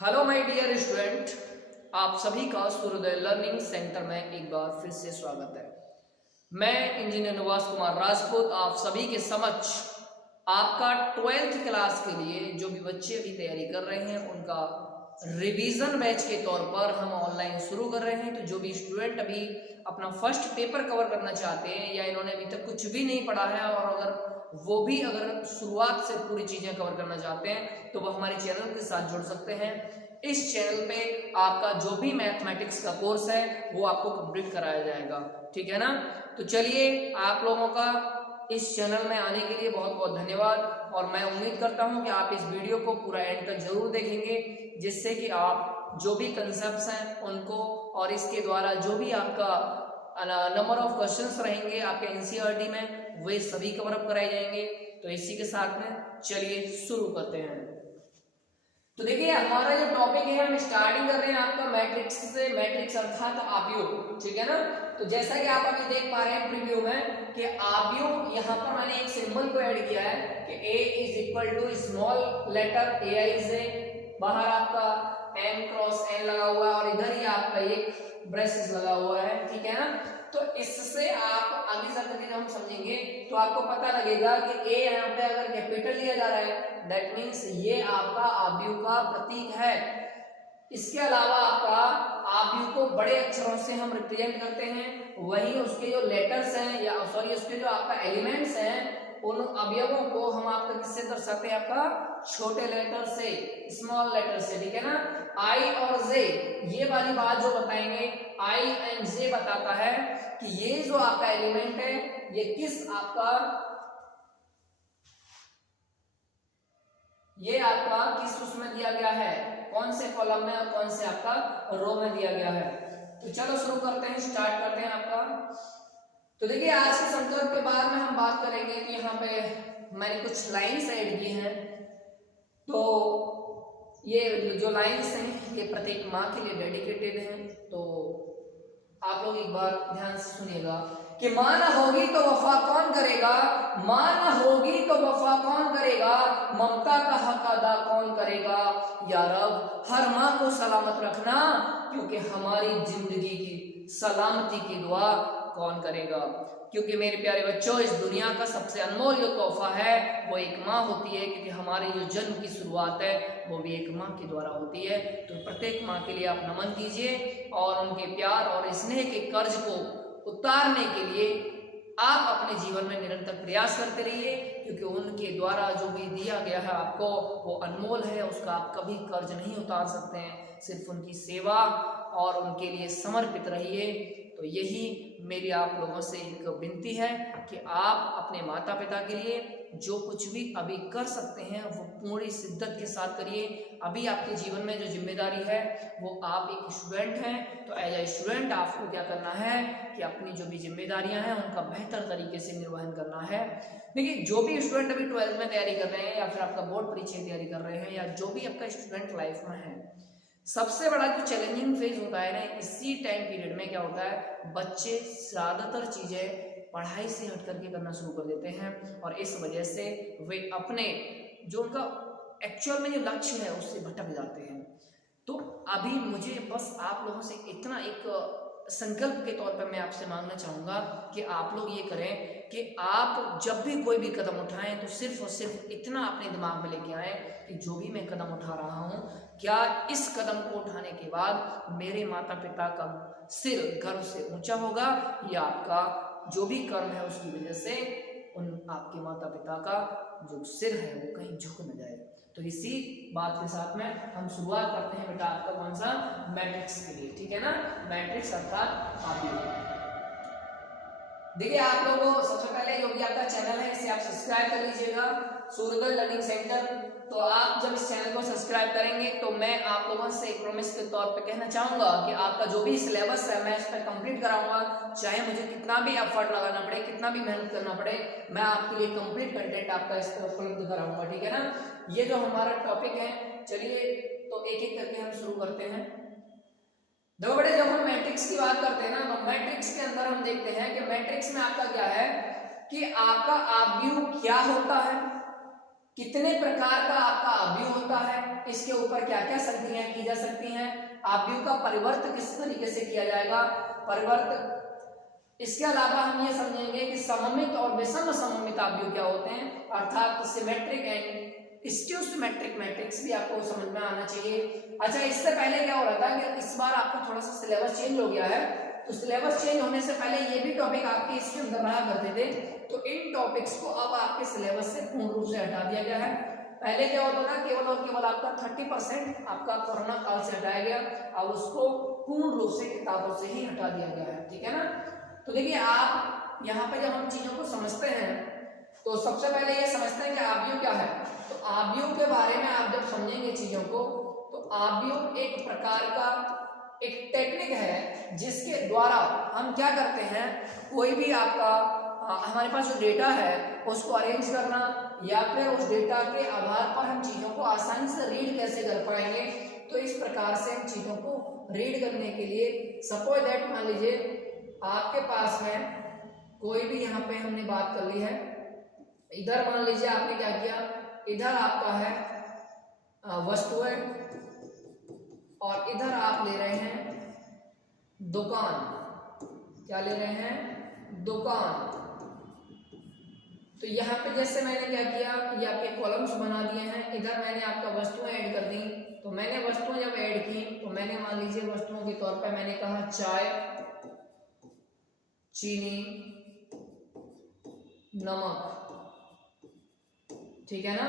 Hello my dear student, आप सभी का सूर्योदय लर्निंग सेंटर में एक बार फिर से स्वागत है। मैं इंजीनियर निवास कुमार राजपूत आप सभी के समक्ष आपका 12th क्लास के लिए जो भी बच्चे अभी तैयारी कर रहे हैं उनका रिवीजन बैच के तौर पर हम ऑनलाइन शुरू कर रहे हैं। तो जो भी स्टूडेंट अभी अपना फर्स्ट पेपर कवर करना चाहते हैं या इन्होंने अभी तक कुछ भी नहीं पढ़ा है और अगर शुरुआत से पूरी चीजें कवर करना चाहते हैं तो वो हमारे चैनल के साथ जुड़ सकते हैं। इस चैनल पे आपका जो भी मैथमेटिक्स का कोर्स है वो आपको कंप्लीट कराया जाएगा, ठीक है ना। तो चलिए, आप लोगों का इस चैनल में आने के लिए बहुत बहुत धन्यवाद और मैं उम्मीद करता हूं कि आप इस वीडियो को पूरा एंड तक जरूर देखेंगे, जिससे कि आप जो भी कंसेप्ट्स हैं उनको और इसके द्वारा जो भी आपका नंबर ऑफ क्वेश्चंस रहेंगे आपके एनसीईआरटी में वे सभी कवर अप कराए जाएंगे। तो इसी के साथ में चलिए शुरू करते हैं। तो देखिए, हमारा जो टॉपिक है हम स्टार्टिंग कर रहे हैं आपका मैट्रिक्स से। मैट्रिक्स अर्थात आव्यूह, ठीक है ना। तो जैसा कि आप अभी देख पा रहे हैं प्रीव्यू में कि आव्यूह, यहाँ पर मैंने एक सिंबल को ऐड किया है कि a is equal to small letter ai से बाहर आपका m क्रॉस n लगा हुआ है और इधर ही आपका एक ब्रेसेस लगा हुआ है, ठीक है ना। तो इससे आप आगे चलकर जब हम समझेंगे तो आपको पता लगेगा कि a यहाँ पे अगर कैपिटल लिया जा रहा है दैट मीन्स ये आपका आव्यूह का प्रतीक है। इसके अलावा आपका आव्यूह को बड़े अक्षरों से हम रिप्रेजेंट करते हैं, वहीं उसके जो लेटर्स हैं या सॉरी उसके जो आपका एलिमेंट्स हैं उन अवयवों को हम आपका किससे दर्शाते हैं, आपका छोटे लेटर से, स्मॉल लेटर से, ठीक है ना। आई और जे, ये वाली बात जो बताएंगे, आई एंड जे बताता है कि ये जो आपका एलिमेंट है ये किस आपका उसमें दिया गया है, कौन से कॉलम में और कौन से आपका रो में दिया गया है। तो चलो शुरू करते हैं, स्टार्ट करते हैं आपका। तो देखिए, आज के संदर्भ के बाद में हम बात करेंगे कि यहाँ पे मैंने कुछ लाइन्स ऐड की हैं। तो ये जो लाइन्स हैं ये प्रत्येक माँ के लिए डेडिकेटेड हैं। तो आप लोग एक बार ध्यान से सुनिएगा कि माँ न होगी तो वफा कौन करेगा, माँ न होगी तो वफा कौन करेगा, ममता का हक अदा कौन करेगा, या रब हर माँ को सलामत रखना क्योंकि हमारी जिंदगी की सलामती की दुआ कौन करेगा। क्योंकि मेरे प्यारे बच्चों, इस दुनिया का सबसे अनमोल जो तोहफा है वो एक माँ होती है, क्योंकि हमारे जो जन्म की शुरुआत है वो भी एक माँ के द्वारा होती है। तो प्रत्येक माँ के लिए आप नमन कीजिए और उनके प्यार और स्नेह के कर्ज को उतारने के लिए आप अपने जीवन में निरंतर प्रयास करते रहिए, क्योंकि उनके द्वारा जो भी दिया गया है आपको वो अनमोल है, उसका आप कभी कर्ज नहीं उतार सकते हैं। सिर्फ उनकी सेवा और उनके लिए समर्पित रहिए। तो यही मेरी आप लोगों से एक विनती है कि आप अपने माता पिता के लिए जो कुछ भी अभी कर सकते हैं वो पूरी शिद्दत के साथ करिए। अभी आपके जीवन में जो जिम्मेदारी है वो आप एक स्टूडेंट हैं, तो एज ए स्टूडेंट आपको क्या करना है कि अपनी जो भी जिम्मेदारियां हैं उनका बेहतर तरीके से निर्वहन करना है। देखिए, जो भी स्टूडेंट अभी 12th में तैयारी कर रहे हैं या फिर आपका बोर्ड परीक्षा की तैयारी कर रहे हैं या जो भी आपका स्टूडेंट लाइफ में है, सबसे बड़ा जो चैलेंजिंग फेज होता है ना, इसी टाइम पीरियड में क्या होता है, बच्चे ज्यादातर चीजें पढ़ाई से हट करके करना शुरू कर देते हैं और इस वजह से वे अपने जो उनका एक्चुअल में जो लक्ष्य है उससे भटक जाते हैं। तो अभी मुझे बस आप लोगों से इतना एक संकल्प के तौर पर मैं आपसे मांगना चाहूंगा कि आप लोग ये करें कि आप जब भी कोई भी कदम उठाएं तो सिर्फ और सिर्फ इतना अपने दिमाग में लेके आए कि जो भी मैं कदम उठा रहा हूं, क्या इस कदम को उठाने के बाद मेरे माता पिता का सिर गर्व से ऊंचा होगा या आपका जो भी कर्म है उसकी वजह से उन आपके माता पिता का जो सिर है वो कहीं झुक न जाए। तो इसी बात के साथ में हम शुरुआत करते हैं बेटा आपका कौन सा, मैट्रिक्स के लिए, ठीक है ना। मैट्रिक्स अर्थात आव्यूह। देखिए, आप लोगों सबसे पहले जो भी आपका चैनल है इसे आप सब्सक्राइब कर लीजिएगा, सूर्योदय लर्निंग सेंटर। तो आप जब इस चैनल को सब्सक्राइब करेंगे तो मैं आप लोगों से एक प्रॉमिस के तौर पे कहना चाहूंगा कि आपका जो भी सिलेबस है मैं इस पर कंप्लीट कराऊंगा, चाहे मुझे कितना भी एफर्ट लगाना पड़े, कितना भी मेहनत करना पड़े, मैं आपके लिए कंप्लीट कंटेंट आपका इस पर उपलब्ध कराऊंगा, ठीक है ना। ये जो हमारा टॉपिक है, चलिए तो एक एक करके हम शुरू करते हैं। देखो बेटे, जब हम मैट्रिक्स की बात करते हैं ना तो मैट्रिक्स के अंदर हम देखते हैं कि मैट्रिक्स में आपका क्या है कि आपका आव्यूह क्या होता है, कितने प्रकार का आपका अवयव होता है, इसके ऊपर क्या क्या संक्रियाएं की जा सकती हैं, अवयव का परिवर्त किस तरीके से किया जाएगा, परिवर्त। इसके अलावा हम ये समझेंगे कि सममित और विषम सममित अवयव क्या होते हैं, अर्थात सिमेट्रिक एंड स्टियोसिमेट्रिक मैट्रिक्स भी आपको समझ में आना चाहिए। अच्छा, इससे पहले क्या हो रहा था कि इस बार आपका थोड़ा सा सिलेबस चेंज हो गया है, तो सिलेबस चेंज होने से पहले ये भी टॉपिक आपके इसके अंदर रहा करते थे, तो इन टॉपिक्स को अब आपके सिलेबस से पूर्ण रूप से हटा दिया गया है। पहले क्या होता था, केवल और केवल आपका 30% आपका कोरोना काल से हटाया गया, अब उसको पूर्ण रूप से किताबों से ही हटा दिया गया है, ठीक है ना। तो देखिए, आप यहाँ पे जब हम चीजों को समझते हैं तो सबसे पहले ये समझते हैं कि अवयव क्या है। तो अवयव के बारे में आप जब समझेंगे चीजों को, तो अवयव एक प्रकार का एक टेक्निक है जिसके द्वारा हम क्या करते हैं, कोई भी आपका हमारे पास जो डेटा है उसको अरेंज करना, या फिर उस डेटा के आधार पर हम चीजों को आसानी से रीड कैसे कर पाएंगे। तो इस प्रकार से हम चीजों को रीड करने के लिए, सपोज दैट मान लीजिए आपके पास में कोई भी, यहाँ पे हमने बात कर ली है, इधर मान लीजिए आपने क्या किया, इधर आपका है वस्तुएं और इधर आप ले रहे हैं दुकान, क्या ले रहे हैं, दुकान। तो यहाँ पे जैसे मैंने क्या किया, ये आपके कॉलम्स बना दिए हैं, इधर मैंने आपका वस्तुएं ऐड कर दी। तो मैंने वस्तुएं जब ऐड की तो मैंने मान लीजिए वस्तुओं के तौर पे मैंने कहा चाय, चीनी, नमक, ठीक है ना।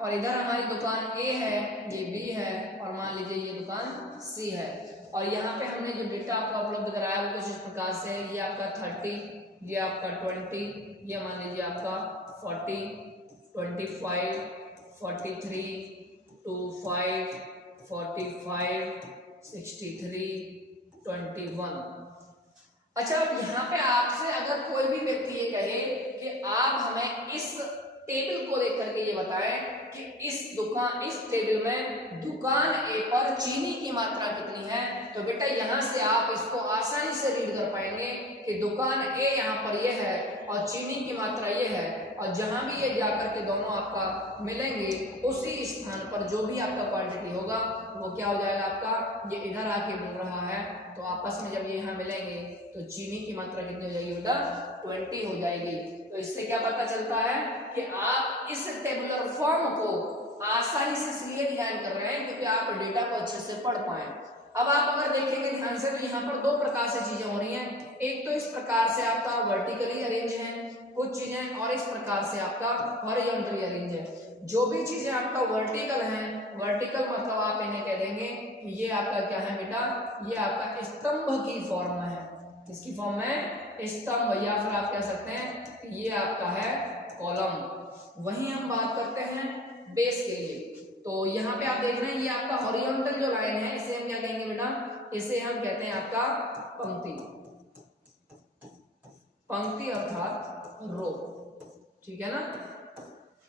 और इधर हमारी दुकान ए है, ये बी है, और मान लीजिए ये दुकान सी है। और यहाँ पे हमने जो डेटा आपको उपलब्ध कराया वो कुछ इस प्रकार से है, ये आपका 30, ये आपका 20, ये मान लीजिए आपका 40, 25, 43, 25, 45, 63, 21। अच्छा, अब यहाँ पे आपसे अगर कोई भी व्यक्ति ये कहे कि आप हमें इस टेबल को देख करके ये बताएं कि इस टेबल में दुकान ए पर चीनी की मात्रा कितनी है, तो बेटा यहाँ से आप इसको आसानी से रीड कर पाएंगे कि दुकान ए यहाँ पर ये है और चीनी की मात्रा ये है, और जहां भी ये जाकर के दोनों आपका मिलेंगे उसी स्थान पर जो भी आपका क्वांटिटी होगा वो क्या हो जाएगा आपका, ये इधर आके मिल रहा है, तो आपस में जब ये यहाँ मिलेंगे तो चीनी की मात्रा कितनी हो जाएगी बेटा, 20 हो जाएगी। तो इससे क्या पता चलता है कि आप इस टेबुलर फॉर्म को आसानी से इसलिए डिजाइन कर रहे हैं क्योंकि आप डेटा को अच्छे से पढ़ पाए। अब आप अगर देखेंगे ध्यान से तो यहाँ पर दो प्रकार से चीजें हो रही हैं, एक तो इस प्रकार से आपका वर्टिकली अरेंज है कुछ चीजें, और इस प्रकार से आपका हॉरिजॉन्टली अरेंज है। जो भी चीजें आपका वर्टिकल है, वर्टिकल मतलब आप इन्हें कह देंगे कि ये आपका क्या है बेटा, ये आपका स्तंभ की फॉर्म में है, किसकी फॉर्म में, स्तंभ, या फिर आप कह सकते हैं कि ये आपका है कॉलम। वहीं हम बात करते हैं बेस के लिए, तो यहाँ पे आप देख रहे हैं ये आपका हॉरिजॉन्टल जो लाइन है इसे हम क्या कहेंगे बेटा, इसे हम कहते हैं आपका पंक्ति, पंक्ति अर्थात रो, ठीक है ना।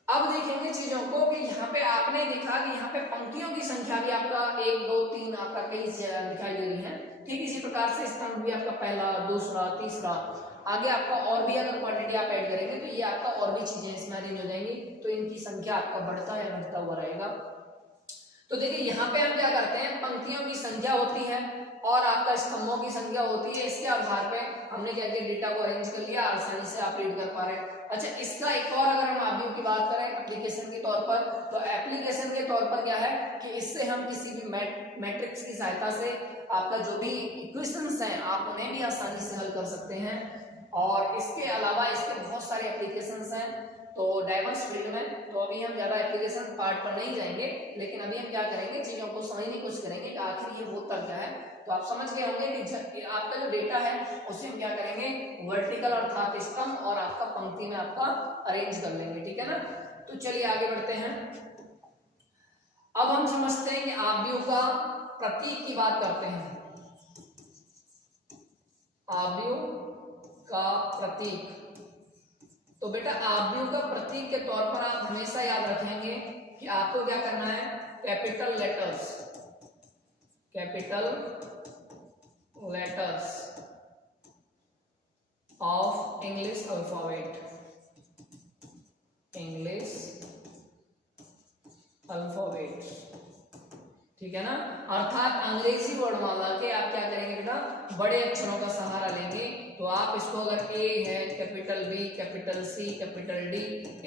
अब देखेंगे चीजों को कि यहाँ पे आपने देखा कि यहाँ पे पंक्तियों की संख्या भी आपका 1 2 3 आपका कई दिखाई दे रही है, ठीक इसी प्रकार से स्तंभ भी आपका पहला, दूसरा, तीसरा, आगे आपका और भी अगर क्वांटिटी आप ऐड करेंगे तो ये आपका और भी चीजें इसमें अरेंज हो जाएंगी, तो इनकी संख्या आपका बढ़ता या घटता हुआ रहेगा। तो देखिए यहाँ पे हम क्या करते हैं, पंक्तियों की संख्या होती है और आपका स्तंभों की संख्या होती है, इसके आधार पे हमने क्या किया, डेटा को अरेंज कर लिया, आसानी से आप रीड कर पा रहे हैं। अच्छा, इसका एक और अगर हम अवयव की बात करें एप्लीकेशन के तौर पर, तो एप्लीकेशन के तौर पर क्या है कि इससे हम किसी भी मैट्रिक्स की सहायता से आपका जो भी इक्वेशंस हैं आप उन्हें भी आसानी से हल कर सकते हैं। और इसके अलावा इसके बहुत सारे एप्लीकेशंस हैं तो डाइवर्स फील्ड में, तो अभी हम ज्यादा एप्लीकेशन पार्ट पर नहीं जाएंगे, लेकिन अभी हम क्या करेंगे, चीजों को समझने की कोशिश करेंगे कि आखिर ये होता क्या है। तो आप समझ गए होंगे कि आपका जो डेटा है उसे हम क्या करेंगे, वर्टिकल अर्थात स्तंभ और आपका पंक्ति में आपका अरेंज कर लेंगे, ठीक है ना। तो चलिए आगे बढ़ते हैं। अब हम समझते हैं कि अवयव का प्रतीक की बात करते हैं। अवयव का प्रतीक, तो बेटा अवयव का प्रतीक के तौर पर आप हमेशा याद रखेंगे कि आपको क्या करना है, capital letters, capital letters of English alphabet, English ठीक है ना। अर्थात अंग्रेजी वर्णमाला के आप क्या करेंगे बेटा, बड़े अक्षरों का सहारा लेंगे। तो आप इसको अगर ए है, capital B, capital C, capital D,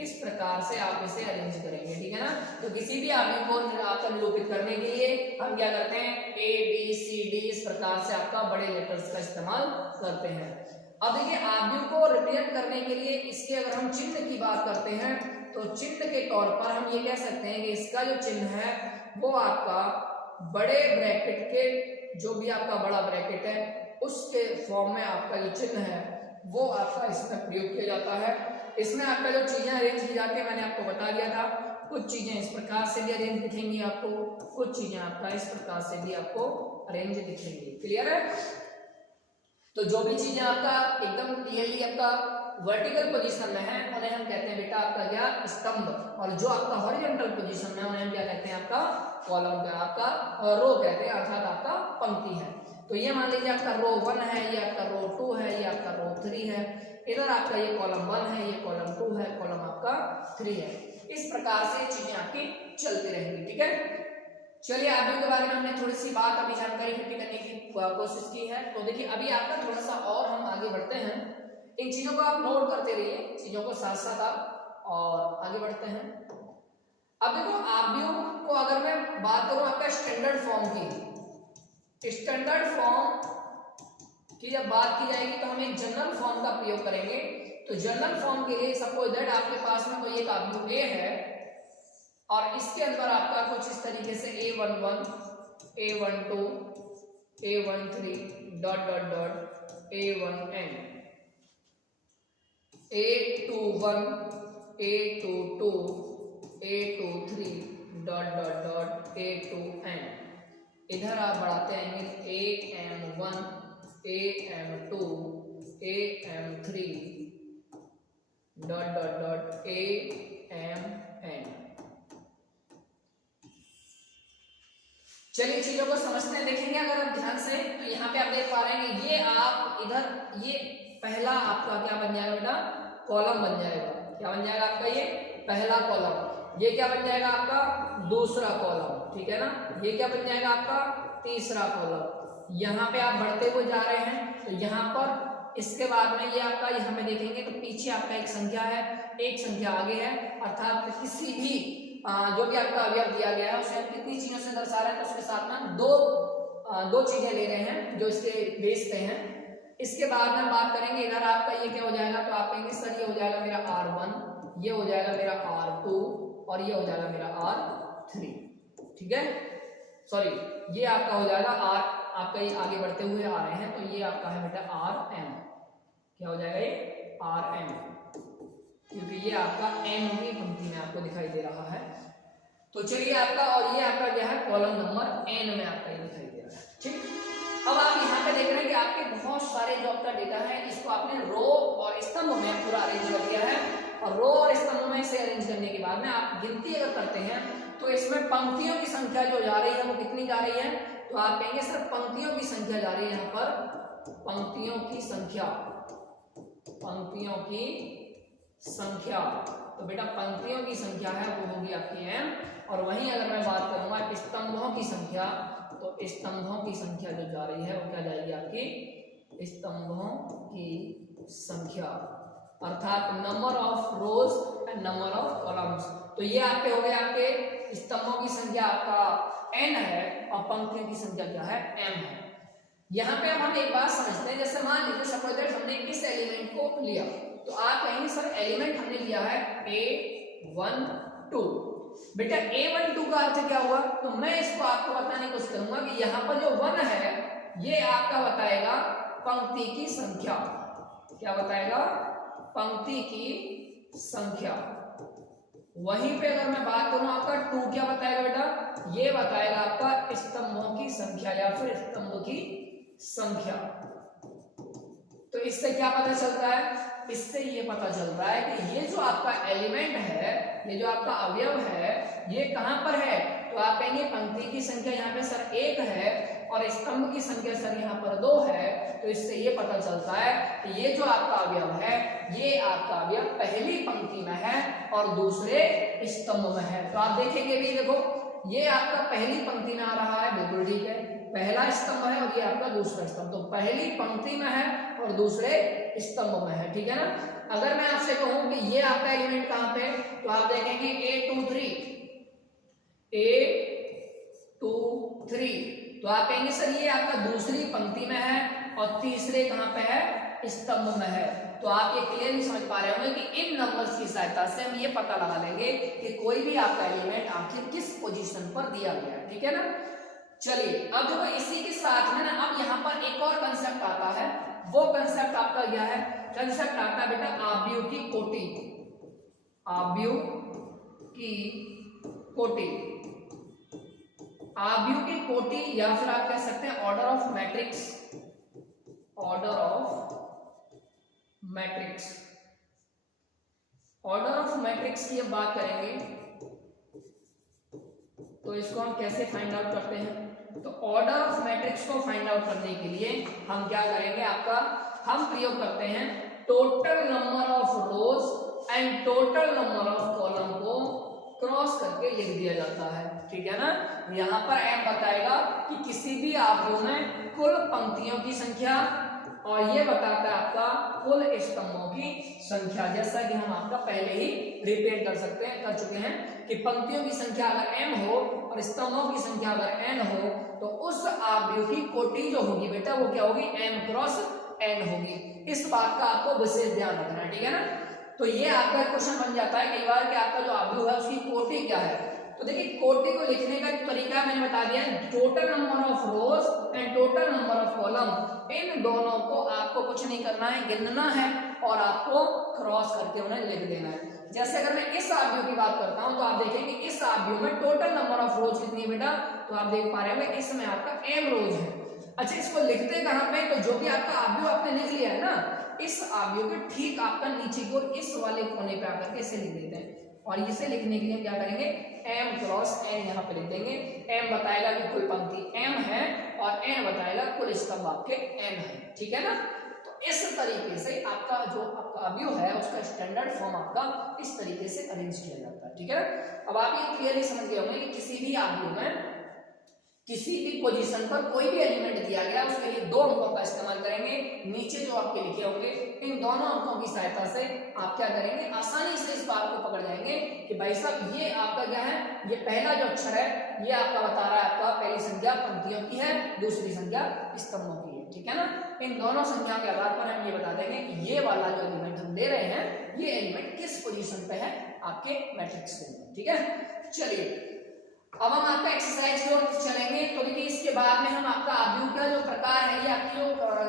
इस प्रकार से आप इसे अरेंज करेंगे, ठीक है ना। तो किसी भी आदमी को आपका निरूपित करने के लिए हम क्या करते हैं, ए बी सी डी, इस प्रकार से आपका बड़े लेटर्स का इस्तेमाल करते हैं। अब देखिए आव्यूह को रिप्रेजेंट करने के लिए इसके अगर हम चिन्ह की बात करते हैं तो चिन्ह के तौर पर हम ये कह सकते हैं कि इसका जो चिन्ह है वो आपका बड़े ब्रैकेट के, जो भी आपका बड़ा ब्रैकेट है उसके फॉर्म में आपका जो चिन्ह है वो आपका इसमें प्रयोग किया जाता है। इसमें आपका जो चीजें अरेंज की जाती है मैंने आपको बता दिया था, कुछ चीजें इस प्रकार से भी अरेंज दिखेंगी आपको, कुछ चीजें आपका इस प्रकार से भी आपको अरेंज दिखेंगी। क्लियर है। तो जो भी चीजें आपका एकदम क्लियरली आपका वर्टिकल पोजीशन में है उन्हें हम कहते हैं बेटा आपका क्या, स्तंभ, और जो आपका हॉरिजॉन्टल पोजीशन में उन्हें हम क्या कहते हैं, आपका कॉलम, का आपका रो कहते हैं, अर्थात आपका पंक्ति है। तो ये मान लीजिए आपका रो 1 है, ये आपका रो 2 है, ये आपका रो 3 है, इधर आपका ये कॉलम 1 है, ये कॉलम 2 है, कॉलम आपका 3 है। इस प्रकार से चीजें आपकी चलती रहेंगी, ठीक है। चलिए आव्यूह के बारे में हमने थोड़ी सी बात अभी जानकारी इकट्ठी करने की कोशिश की है। तो देखिए अभी आपका थोड़ा सा और हम आगे बढ़ते हैं, इन चीजों को आप नोट करते रहिए, चीजों को साथ साथ आप और आगे बढ़ते हैं। अब देखो आव्यूह को अगर मैं बात करूं आपका स्टैंडर्ड फॉर्म की, स्टैंडर्ड फॉर्म की जब बात की जाएगी तो हम एक जनरल फॉर्म का प्रयोग करेंगे। तो जनरल फॉर्म के लिए सपोज दैट आपके पास में कोई एक आव्यूह ए है और इसके अंदर आपका कुछ इस तरीके से A11, A12, A13 dot dot dot A1n, A21, A22, A23 dot dot dot A2n। इधर आप बढ़ाते आएंगे AM1, AM2, AM3 dot dot dot AMN। चलिए चीजों को समझते हैं, देखेंगे अगर आप ध्यान से तो यहाँ पे आप देख पा रहे हैं ये आप इधर ये पहला आपका क्या बन जाएगा बेटा, कॉलम बन जाएगा। क्या बन जाएगा आपका, ये पहला कॉलम, ये क्या बन जाएगा आपका दूसरा कॉलम, ठीक है ना, ये क्या बन जाएगा आपका तीसरा कॉलम। यहाँ पे आप बढ़ते हुए जा रहे हैं तो यहाँ पर इसके बाद में ये आपका यहाँ पे देखेंगे तो पीछे आपका एक संख्या है, एक संख्या आगे है, अर्थात किसी भी जो भी आपका अवयव दिया गया है उसे हम कितनी चीजों से दर्शा रहे हैं तो उसके साथ में दो चीजें ले रहे हैं जो इसके बेस पे हैं। इसके बाद में बात करेंगे इधर आपका ये क्या हो जाएगा, तो आप कहेंगे सर ये हो जाएगा मेरा R1, ये हो जाएगा मेरा R2 और ये हो जाएगा मेरा R3, ठीक है। सॉरी ये आपका हो जाएगा R, आपका ये आगे बढ़ते हुए आ रहे हैं तो ये आपका है बेटा RM, क्या हो जाएगा ये RM, क्योंकि ये आपका M की पंक्ति में आपको दिखाई दे रहा है। तो चलिए आपका और ये आपका क्या है कॉलम नंबर N में आपका ये दिखाई दे रहा है, ठीक। अब आप यहाँ पे देख रहे हैं कि आपके बहुत सारे जो आपका डेटा है इसको आपने रो और स्तंभ में पूरा अरेंज कर दिया है, और रो और स्तंभ में इसे अरेंज करने के बाद में आप गिनती अगर करते हैं तो इसमें पंक्तियों की संख्या जो जा रही है वो कितनी जा रही है, तो आप कहेंगे सर पंक्तियों की संख्या जा रही है, यहाँ पर पंक्तियों की संख्या, पंक्तियों की संख्या। तो बेटा पंक्तियों की संख्या है वो होगी आपकी M, और वहीं अगर मैं बात करूंगा स्तंभों की संख्या तो स्तंभों की संख्या जो जा रही है वो क्या जाएगी आपकी स्तंभों की संख्या, अर्थात number of rows and number of columns. तो ये आपके हो गए आपके स्तंभों की संख्या आपका N है और पंक्तियों की संख्या क्या है M है। यहाँ पे अब हम एक बात समझते हैं, जैसे मान लीजिए सपोज दैट हमने इस एलिमेंट को लिया तो आप कहेंगे सर एलिमेंट हमने लिया है A12, बेटा A12 का अर्थ क्या हुआ, तो मैं इसको आपको बताने की कोशिश करूंगा कि यहाँ पर जो 1 है ये आपका बताएगा पंक्ति की संख्या, क्या बताएगा पंक्ति की संख्या। वहीं पे अगर मैं बात करूं आपका 2 क्या बताएगा बेटा, ये बताएगा आपका स्तंभों की संख्या या फिर स्तंभ की संख्या। तो इससे क्या पता चलता है, इससे ये पता चलता है कि ये जो आपका एलिमेंट है, ये जो आपका अवयव है ये कहां पर है, तो आप कहेंगे पंक्ति की संख्या यहाँ पे सर 1 है और स्तंभ की संख्या सर यहाँ पर 2 है। तो इससे ये पता चलता है कि ये जो आपका अवयव है ये आपका अवयव पहली पंक्ति में है और दूसरे स्तंभ में है। तो आप देखेंगे भी, देखो ये आपका पहली पंक्ति में आ रहा है, बिल्कुल ठीक है, पहला स्तंभ है और ये आपका दूसरा स्तंभ, तो पहली पंक्ति में है और दूसरे स्तंभ में है, ठीक है ना। अगर मैं आपसे कहूं कि ये आपका एलिमेंट कहां पे, तो आप देखेंगे A23, तो आप कहेंगे सर ये आपका दूसरी पंक्ति में है और तीसरे कहां पे है, स्तंभ में है। तो आप ये क्लियरली समझ पा रहे होंगे कि इन नंबर्स की सहायता से हम ये पता लगा लेंगे कि कोई भी आपका एलिमेंट आखिर किस पोजीशन पर दिया गया है, ठीक है ना। चलिए अब देखो इसी के साथ में ना अब यहाँ पर एक और कंसेप्ट आता है, वो कंसेप्ट आपका क्या है, कंसेप्ट आता है बेटा आव्यूह की कोटि, आव्यूह की कोटि, आव्यूह की कोटि या फिर आप कह सकते हैं order of matrix, order of matrix, order of matrix की अब बात करेंगे तो इसको हम कैसे फाइंड आउट करते हैं। तो ऑर्डर ऑफ मैट्रिक्स को फाइंड आउट करने के लिए हम क्या करेंगे, आपका हम प्रयोग करते हैं total number of rows and total number of column को क्रॉस करके लिख दिया जाता है, ठीक है ना। यहाँ पर m बताएगा कि किसी भी आव्यूह में कुल पंक्तियों की संख्या और ये बताता है आपका कुल स्तंभों की संख्या, जैसा कि हम आपका पहले ही रिपीट कर चुके हैं कि पंक्तियों की संख्या अगर m हो और स्तंभों की संख्या अगर n हो तो उस आव्यूह की कोटि जो होगी बेटा वो क्या होगी, m क्रॉस n होगी। इस बात का आपको विशेष ध्यान रखना है, ठीक है ना। तो ये आपका क्वेश्चन बन जाता है कई बार कि आपका जो आव्यूह है उसकी कोटि क्या है। तो देखिए कोटि को लिखने का तरीका मैंने बता दिया है, total number of rows and total number of column, इन दोनों को आपको कुछ नहीं करना है, गिनना है और आपको क्रॉस करके उन्हें लिख देना है। जैसे अगर मैं इस आव्यूह की बात करता हूं तो आप देखेंगे इस आव्यूह में टोटल नंबर ऑफ रोज कितनी है बेटा, तो आप देख पा रहे होंगे इसमें आपका m रोज है। अच्छा इसको लिखते कहां पे, तो जो भी आपका आव्यूह आपने लिख लिया है ना, इस आव्यूह के ठीक आपका नीचे की ओर इस वाले कोने पे आकर के इसे लिख देते हैं और इसे लिखने के लिए क्या करेंगे, m क्रॉस n यहाँ पे लिख देंगे। m बताएगा कि कुल पंक्ति m है और n बताएगा कुल स्तंभ आपके n है, ठीक है ना। तो इस तरीके से आपका जो आपका आव्यूह है उसका स्टैंडर्ड फॉर्म आपका इस तरीके से अरेंज किया जाता है, ठीक है ना। अब आप ये क्लियरली समझ गए होंगे कि किसी भी आव्यूह में किसी भी पोजीशन पर कोई भी एलिमेंट दिया गया उसके लिए दो अंकों का इस्तेमाल करेंगे, नीचे जो आपके लिखे होंगे इन दोनों अंकों की सहायता से आप क्या करेंगे, आसानी से इस बात को पकड़ जाएंगे कि भाई साहब ये आपका क्या है, ये पहला जो अक्षर है ये आपका बता रहा है आपका पहली संख्या पंक्तियों की है, दूसरी संख्या स्तंभों की है, ठीक है ना। इन दोनों संख्याओं के आधार पर हम ये बता देंगे कि ये वाला जो एलिमेंट हम दे रहे हैं ये एलिमेंट किस पोजीशन पे है आपके मैट्रिक्स के, ठीक है। चलिए अब हम आपका एक्सरसाइज की ओर चलेंगे। तो देखिए इसके बाद में हम आपका आव्यूह का जो प्रकार है, ये आपकी जो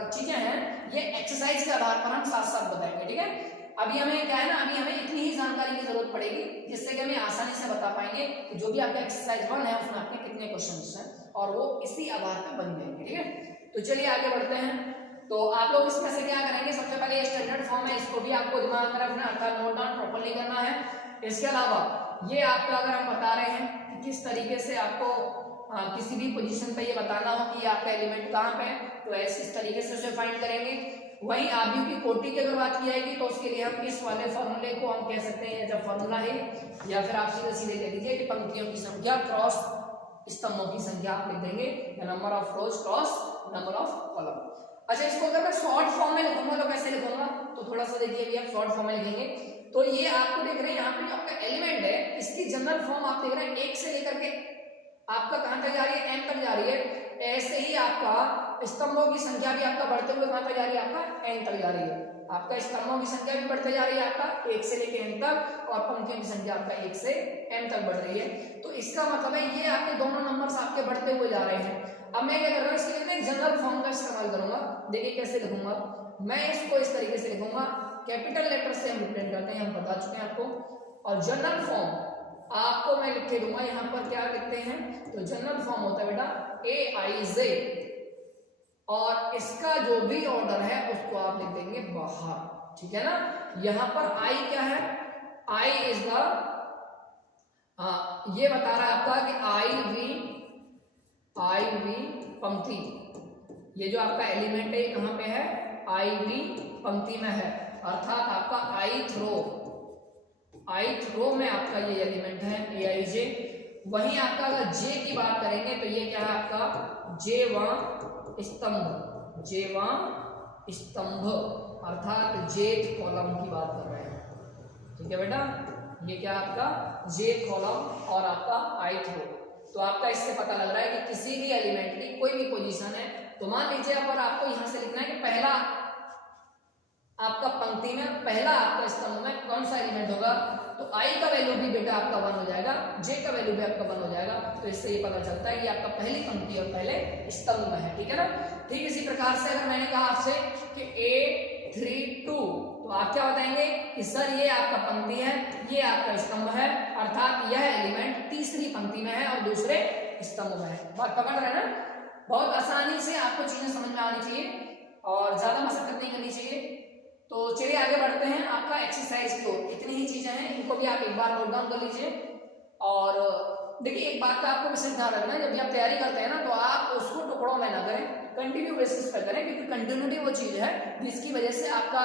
चीजें हैं ये एक्सरसाइज के आधार पर हम साथ साथ बताएंगे, ठीक है। अभी हमें क्या है ना, अभी हमें इतनी ही जानकारी की जरूरत पड़ेगी जिससे कि हमें आसानी से बता पाएंगे कि जो भी आपका एक्सरसाइज 1 है उसमें आपके कितने क्वेश्चंस हैं और वो इसी आधार पर बन जाएंगे, ठीक है। तो चलिए आगे बढ़ते हैं। तो आप लोग इसमें से क्या करेंगे, सबसे पहले ये स्टैंडर्ड फॉर्म है, इसको भी आपको दिमाग में रखना, अर्थात नोट डाउन प्रॉपर्ली करना है। इसके अलावा ये आपका अगर हम बता रहे हैं कि किस तरीके से आपको किसी भी पोजीशन पे ये बताना हो कि आपका एलिमेंट कहाँ पे है, तो ऐसे इस तरीके से उसे फाइंड करेंगे। वहीं आव्यूह की कोटि की अगर बात की जाएगी तो उसके लिए हम इस वाले फॉर्मूले को हम कह सकते हैं जब फॉर्मूला है, या फिर आप सीधे सीधे ले लीजिए कि पंक्तियों की संख्या क्रॉस स्तंभों की संख्या आप लिख देंगे, number of rose cross number of column. अच्छा इसको अगर मैं शॉर्ट फॉर्म में लिखूंगा तो कैसे लिखूंगा, तो थोड़ा सा देखिए अभी हम शॉर्ट फॉर्म में लिखेंगे। तो ये आपको देख रहे हैं यहाँ पे जो आपका एलिमेंट है इसकी जनरल फॉर्म आप देख रहे हैं 1 से लेकर के आपका कहां तक जा रही है, m तक जा रही है। ऐसे ही आपका स्तंभों की संख्या भी आपका बढ़ते हुए कहां तक जा रही है, आपका n तक जा रही है। आपका स्तंभों की संख्या भी बढ़ते जा रही है आपका 1 से लेकर n तक, और पंक्तियों की संख्या आपका 1 से m तक बढ़ रही है। तो इसका मतलब है ये आपके दोनों नंबर्स आपके बढ़ते हुए जा रहे हैं। अब मैं क्या कर रहा हूँ, इसके लिए मैं जनरल फॉर्म का इस्तेमाल करूंगा। देखिए कैसे लिखूंगा, मैं इसको इस तरीके से लिखूंगा, कैपिटल लेटर से हम रिप्रेजेंट करते हैं, हम बता चुके हैं आपको। और जनरल फॉर्म आपको मैं लिख के दूंगा, यहाँ पर क्या लिखते हैं, तो जनरल फॉर्म होता है बेटा AIJ, और इसका जो भी ऑर्डर है उसको आप लिख देंगे बाहर, ठीक है ना। यहाँ पर I क्या है, I इज द, ये बता रहा है आपका कि IV पंक्ति, ये जो आपका एलिमेंट है कहाँ पे है, IV पंक्ति में है, अर्थात आपका ith रो में आपका ये एलिमेंट है AIJ। वहीं आपका अगर जे की बात करेंगे तो ये क्या है आपका जेवा स्तंभ, जेवा स्तंभ अर्थात जे कॉलम की बात कर रहे हैं। ठीक है बेटा, ये क्या आपका जे कॉलम और आपका ith रो। तो आपका इससे पता लग रहा है कि किसी भी एलिमेंट की कोई भी पोजीशन है, तो मान लीजिए अगर आपको यहां से लिखना है कि पहला आपका पंक्ति में पहला आपका स्तंभ में कौन सा एलिमेंट होगा, तो i का वैल्यू भी बेटा आपका 1 हो जाएगा, j का वैल्यू भी आपका 1 हो जाएगा। तो इससे ये पता चलता है कि आपका पहली पंक्ति और पहले स्तंभ में है। ठीक है ना। ठीक इसी प्रकार से अगर मैंने कहा आपसे कि A32 तो आप क्या बताएंगे कि सर ये आपका पंक्ति है, ये आपका स्तंभ है, अर्थात यह एलिमेंट तीसरी पंक्ति में है और दूसरे स्तंभ में है। बात पकड़ रहे हैं ना। बहुत आसानी से आपको चीजें समझ में आनी चाहिए और ज्यादा मशक्कत नहीं करनी चाहिए। तो चलिए आगे बढ़ते हैं आपका एक्सरसाइज की ओर। इतनी ही चीजें हैं, इनको भी आप एक बार नोट डाउन कर लीजिए। और देखिए एक बात का आपको विशेष ध्यान रखना है, जब भी आप तैयारी करते हैं ना तो आप उसको टुकड़ों में ना करें, कंटिन्यू बेसिस पर करें, क्योंकि कंटिन्यूटी वो चीज है जिसकी वजह से आपका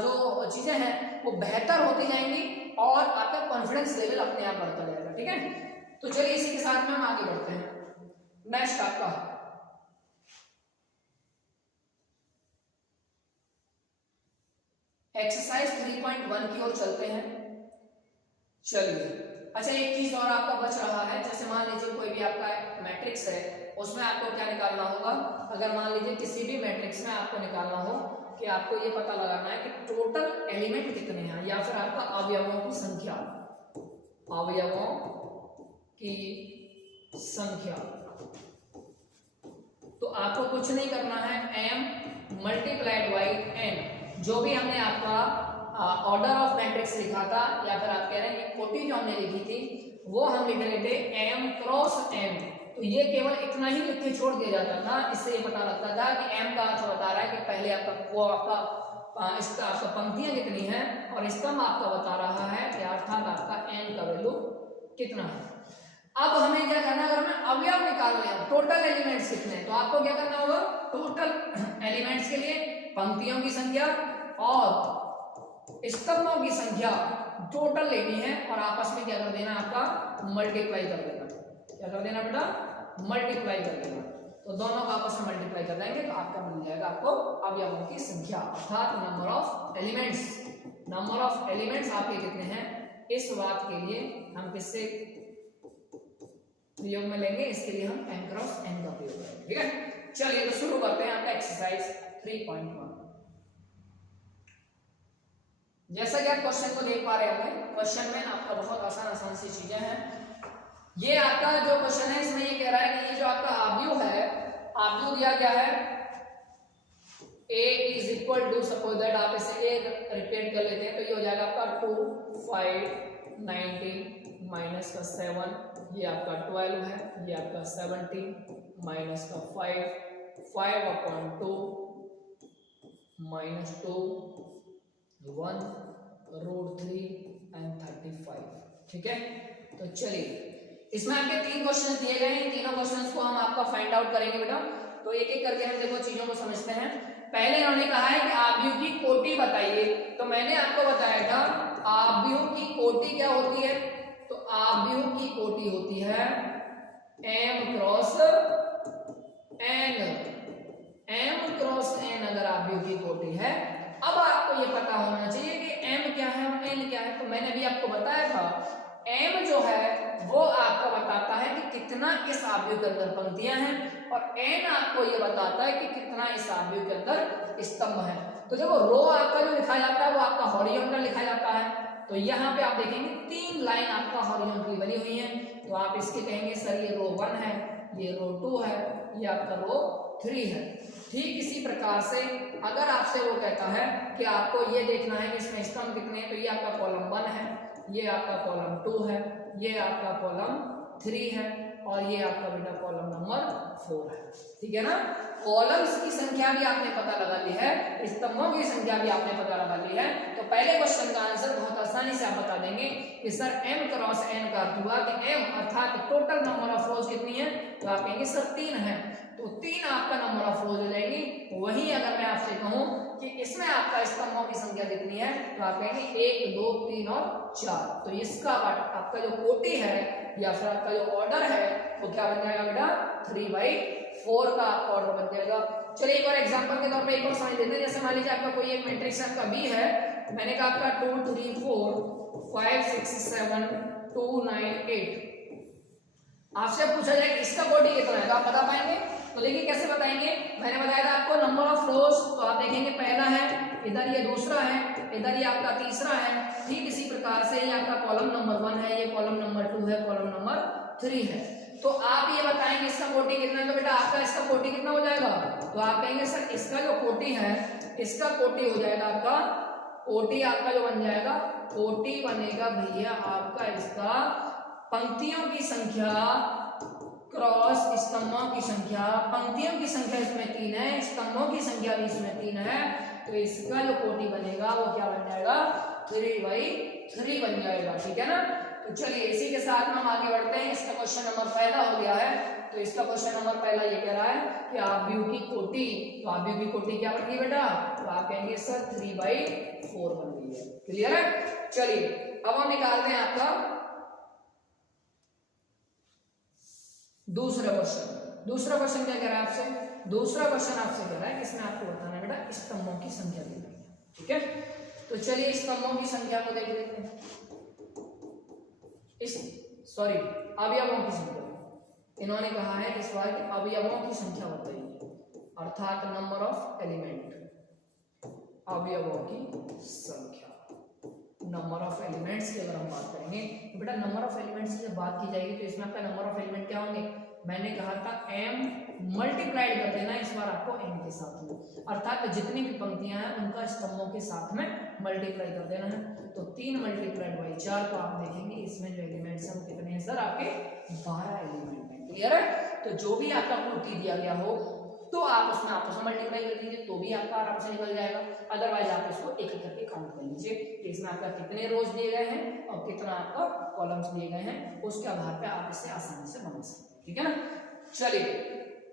जो चीजें हैं वो बेहतर होती जाएंगी और आपका कॉन्फिडेंस लेवल अपने आप बढ़ता जाएगा। ठीक है, तो चलिए इसी के साथ में हम आगे बढ़ते हैं। नेक्स्ट आपका एक्सरसाइज 3.1 की ओर चलते हैं। चलिए अच्छा, एक चीज और आपका बच रहा है। जैसे मान लीजिए कोई भी आपका मैट्रिक्स है, उसमें आपको क्या निकालना होगा। अगर मान लीजिए किसी भी मैट्रिक्स में आपको निकालना हो कि आपको ये पता लगाना है कि टोटल एलिमेंट कितने हैं या फिर आपका अवयवों की संख्या, अवयवों की संख्या, तो आपको कुछ नहीं करना है, m मल्टीप्लाइड बाई n। जो भी हमने आपका ऑर्डर ऑफ मैट्रिक्स लिखा था या फिर आप कह रहे हैं कि कोटि जो हमने लिखी थी वो हम लिख रहे थे m क्रॉस n। तो ये केवल इतना ही लिख के छोड़ दिया जाता था। इससे ये पता लगता था कि m का अर्थ बता रहा है कि पहले आपका इसका आपका पंक्तियां कितनी हैं और स्तंभ आपका बता रहा है कि अर्थात आपका n का वैल्यू कितना है। अब हमें क्या करना है, अगर हमें अवयव निकालने हैं, टोटल एलिमेंट्स कितने हैं, तो आपको क्या करना होगा, टोटल एलिमेंट्स के लिए पंक्तियों की संख्या और स्तंभों की संख्या टोटल लेनी है और आपस में क्या कर देना, आपका मल्टीप्लाई कर देना। क्या कर देना बेटा, मल्टीप्लाई कर देना। तो दोनों का आपस में मल्टीप्लाई कर देंगे तो आपका मिल जाएगा आपको अवयवों की संख्या अर्थात number of elements. Number of elements आपके कितने हैं, इस बात के लिए हम किससे प्रयोग में लेंगे, इसके लिए हम n क्रॉस n का प्रयोग करेंगे। ठीक है, चलिए तो शुरू करते हैं आपका एक्सरसाइज 3.1। जैसा कि आप क्वेश्चन को देख पा रहे होंगे, क्वेश्चन में आपका बहुत आसान सी चीजें हैं। ये आपका जो क्वेश्चन है इसमें ये कह रहा है कि ये जो आपका आव्यूह है, आव्यूह दिया गया है a is equal to, suppose that आप इसे a रिपीट कर लेते हैं तो ये हो जाएगा आपका 2 5 19 माइनस का 7, ये आपका 12 है, ये आपका 17 माइनस का 5 अपॉन 2 माइनस 2 1 रूट 3 एंड 35। ठीक है, तो चलिए इसमें आपके 3 क्वेश्चंस दिए गए हैं। तीनों क्वेश्चंस को हम आपका फाइंड आउट करेंगे बेटा। तो एक एक करके हम देखो चीजों को समझते हैं। पहले उन्होंने कहा है कि आव्यूह की कोटि बताइए। तो मैंने आपको बताया था आव्यूह की कोटि क्या होती है, तो आव्यूह की कोटि होती है m cross n। m cross n अगर आव्यूह की कोटि है। अब आपको ये पता होना चाहिए कि m क्या है और n क्या है। तो मैंने भी आपको बताया था m जो है वो आपको बताता है कि कितना इस आव्यूह के अंदर पंक्तियां हैं और n आपको ये बताता है कि कितना इस आव्यूह के अंदर स्तंभ है। तो देखो रो आपका जो लिखा जाता है वो आपका हॉरिजॉन्टल लिखा जाता है। तो यहाँ पे आप देखेंगे 3 लाइन आपका हॉरिजॉन्टली बनी हुई है। तो आप इसके कहेंगे सर ये रो 1 है, ये रो 2 है, ये आपका रो 3 है। ठीक इसी प्रकार से अगर आपसे वो कहता है कि आपको ये देखना है कि इसमें स्तंभ कितने हैं, तो ये आपका कॉलम 1 है, ये आपका कॉलम 2 है, ये आपका कॉलम 3 है और ये आपका बेटा कॉलम नंबर 4 है। ठीक है ना। कॉलम्स की संख्या भी आपने पता लगा ली है, स्तंभों की संख्या भी आपने पता लगा ली है। तो पहले क्वेश्चन का आंसर बहुत आसानी से आप बता देंगे कि सर m क्रॉस n का अर्थ हुआ कि m अर्थात टोटल नंबर ऑफ रोज कितनी है, तो आप कहेंगे सर 3 है। तो 3 आपका नंबर ऑफ रोज हो जाएगी। वहीं अगर मैं आपसे कहूं कि इसमें आपका स्तंभों की संख्या कितनी है, तो आप कहेंगे 1 2 3 और 4। तो इसका आपका जो कोटि है या फिर आपका जो ऑर्डर है वो क्या बन जाएगा बेटा, 3/4 का आपका ऑर्डर बन जाएगा। चलिए एक और एग्जांपल के तौर पे एक और समझ लेते हैं। जैसे मान लीजिए आपका कोई एक मैट्रिक्स आपका बी है, मैंने कहा आपका 2 3 4 5 6 7 2 9 8। आपसे पूछा जाए कि इसका कोटि कितना है, तो आप बता पाएंगे? तो देखिए कैसे बताएंगे, मैंने बताया था आपको नंबर ऑफ रोज, तो आप देखेंगे पहला है, इधर ये दूसरा है, इधर ये आपका तीसरा है। ठीक इसी प्रकार से ये आपका कॉलम नंबर 1 है, ये कॉलम नंबर 2 है, कॉलम नंबर 3 है। तो आप ये बताएंगे इसका कोटि कितना है, तो बेटा आपका इसका कोटि कितना हो जाएगा, तो आप कहेंगे सर इसका जो कोटि है, इसका कोटि हो जाएगा आपका, कोटि आपका जो बन जाएगा, कोटि बनेगा भैया आपका इसका पंक्तियों की संख्या क्रॉस स्तंभों की संख्या। पंक्तियों की संख्या इसमें 3 है, स्तंभों की संख्या भी इसमें 3 है, तो इसका जो कोटि बनेगा वो क्या बन जाएगा, 3/3 बन जाएगा। ठीक है ना। तो चलिए इसी के साथ हम आगे बढ़ते हैं। इसका क्वेश्चन नंबर पहला हो गया है। तो इसका क्वेश्चन नंबर पहला ये कह रहा है कि आव्यूह की कोटि, तो आव्यूह की कोटि क्या बन गई बेटा, तो आप कहेंगे सर 3/4 बन गई है। क्लियर है। चलिए अब हम निकालते हैं आपका दूसरा क्वेश्चन। दूसरा क्वेश्चन क्या कह रहा है आपसे, दूसरा क्वेश्चन आपसे कह रहा है कि इसमें आपको बताना है बेटा स्तंभों की संख्या कितनी है। ठीक है, तो चलिए स्तंभों की संख्या को देख लेते हैं। अवयवों की संख्या इन्होंने कहा है इस बार कि अवयवों की संख्या बताइए, अर्थात नंबर ऑफ एलिमेंट, अवयवों की संख्या, नंबर ऑफ एलिमेंट्स की अगर हम बात करेंगे तो बेटा नंबर ऑफ एलिमेंट्स की जब बात की जाएगी तो इसमें आपका नंबर ऑफ एलिमेंट क्या होंगे, मैंने कहा था m मल्टीप्लाइड कर देना इस बार आपको m के साथ में, अर्थात जितनी भी पंक्तियां हैं उनका स्तंभों के साथ में मल्टीप्लाई कर देना है। तो 3 मल्टीप्लाइड बाई 4, तो आप देखेंगे इसमें जो एलिमेंट्स हैं वो कितने हैं सर, आपके 12 एलिमेंट हैं। क्लियर है। तो जो भी आपका कोटि दिया गया हो तो आप उसमें आपस में मल्टीप्लाई कर दीजिए तो भी आपका आराम से निकल जाएगा, अदरवाइज आप इसको एक एक करके काउंट कर लीजिए कि इसमें आपका कितने रोज दिए गए हैं और कितना आपका कॉलम्स दिए गए हैं, उसके आधार पे आप इसे आसानी से बना सकते हैं। ठीक है ना। चलिए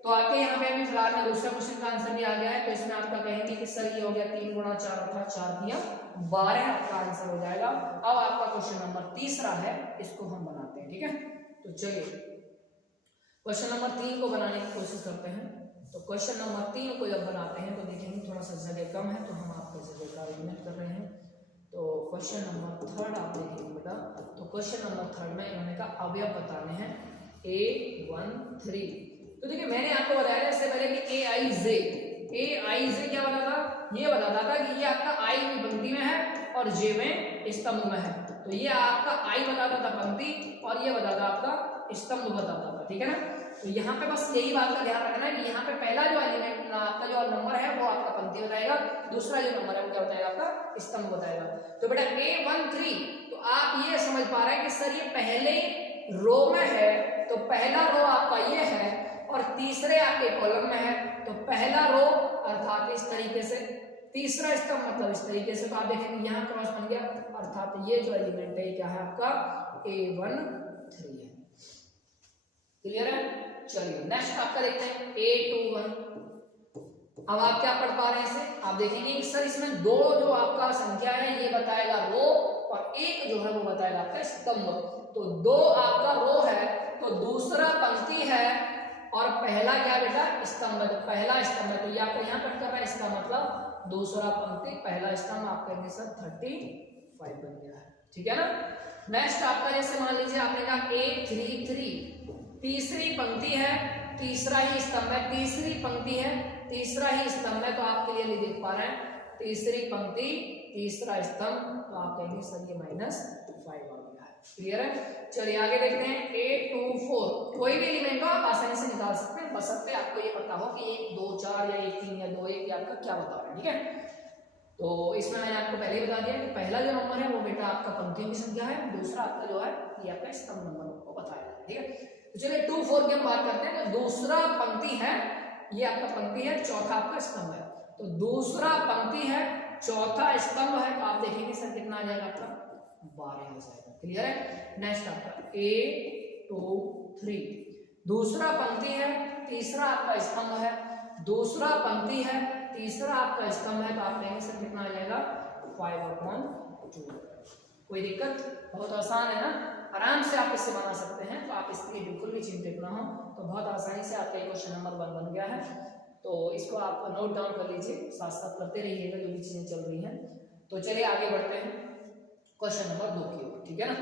तो आपके यहाँ पे अभी फिलहाल में दूसरा क्वेश्चन का आंसर भी आ गया है। तो इसमें आपका कहेंगे कि सर ये हो गया 3 गुणा 4 अर्थात 4 दिया 12 आपका आंसर हो जाएगा। अब आपका क्वेश्चन नंबर तीसरा है, इसको हम बनाते हैं। ठीक है, तो चलिए क्वेश्चन नंबर 3 को बनाने की कोशिश करते हैं। तो क्वेश्चन नंबर 3 को जब बनाते हैं तो देखेंगे थोड़ा सा जगह कम है तो हम आपको जगह का अरेंजमेंट कर रहे हैं। तो क्वेश्चन नंबर 3 आप देखेंगे बेटा, तो क्वेश्चन नंबर 3 में इन्होंने कहा अवयव बताने हैं A1 3। तो देखिए मैंने आपको बताया इससे पहले कि AIJ क्या बताता, ये बताता था कि ये आपका I में पंक्ति में है और J में स्तंभ में है। तो ये आपका I बताता था पंक्ति और ये बताता आपका स्तंभ बताता था। ठीक है ना। तो यहाँ पे बस यही बात का ध्यान रखना है कि यहाँ पे पहला जो एलिमेंट आपका जो नंबर है वो आपका पंक्ति बताएगा, दूसरा जो नंबर है वो क्या बताएगा, आपका स्तंभ बताएगा। तो बेटा A1 3, तो आप ये समझ पा रहे हैं कि सर ये पहले रो में है तो पहला रो आपका ये है और तीसरे आपके कॉलम में है तो पहला रो अर्थात इस तरीके से, तीसरा स्तंभ मतलब इस तरीके से। तो आप देखेंगे यहाँ क्रॉस बन गया अर्थात ये जो एलिमेंट है क्या है आपका A1 3 है। क्लियर है। चलिए नेक्स्ट आपका देखते हैं A21। अब आप क्या पढ़ पा रहे हैं इसे, आप देखेंगे सर इसमें दो जो आपका संख्या है ये बताएगा रो और एक जो है वो बताएगा आपका स्तंभ। तो 2 आपका रो है तो दूसरा पंक्ति है और पहला क्या बेटा स्तंभ, पहला स्तंभ है। तो ये आपको यहाँ कट कर रहा है, इसका मतलब दूसरा पंक्ति पहला स्तंभ आप कहेंगे सर 35 बन गया है। ठीक है ना। नेक्स्ट आपका जैसे मान लीजिए आपने कहा A33, तीसरी पंक्ति है तीसरा ही स्तंभ है, तीसरी पंक्ति है तीसरा ही स्तंभ है। तो आप क्लियरली देख पा रहे हैं तीसरी पंक्ति तीसरा स्तंभ, तो आप कहेंगे सर ये -5 आ गया है। क्लियर है। चलिए आगे देखते हैं A24। कोई भी एलिमेंट को आप आसानी से निकाल सकते हैं, बशर्ते आपको ये पता हो कि 1 2 4 या 1 3 या 2 1 या आपका क्या बता रहा है। ठीक है। तो इसमें मैंने आपको पहले ही बता दिया कि पहला जो नंबर है वो बेटा आपका पंक्तियों की संख्या है, दूसरा आपका जो है ये आपका स्तंभ नंबर को बताया। ठीक है। तो चलिए 2 4 की हम बात करते हैं। तो दूसरा पंक्ति है ये आपका पंक्ति है, चौथा आपका स्तंभ है। तो दूसरा पंक्ति है चौथा स्तंभ है, तो आप देखेंगे सर कितना आ जाएगा आपका 12 हो जाएगा। क्लियर है। नेक्स्ट आपका A23, दूसरा पंक्ति है तीसरा आपका स्तंभ है, दूसरा पंक्ति है तीसरा आपका स्तंभ है तो आप कहेंगे सर कितना आ जाएगा 5/2। कोई दिक्कत? बहुत आसान है ना, आराम से आप इससे बना सकते हैं, तो आप इसके लिए बिल्कुल भी चिंतित ना हो। तो बहुत आसानी से आपका क्वेश्चन नंबर 1 बन गया है। तो इसको आप नोट डाउन कर लीजिए, साथ साथ करते रहिएगा जो भी चीजें चल रही हैं। तो चलिए आगे बढ़ते हैं क्वेश्चन नंबर 2 की ओर, ठीक है ना।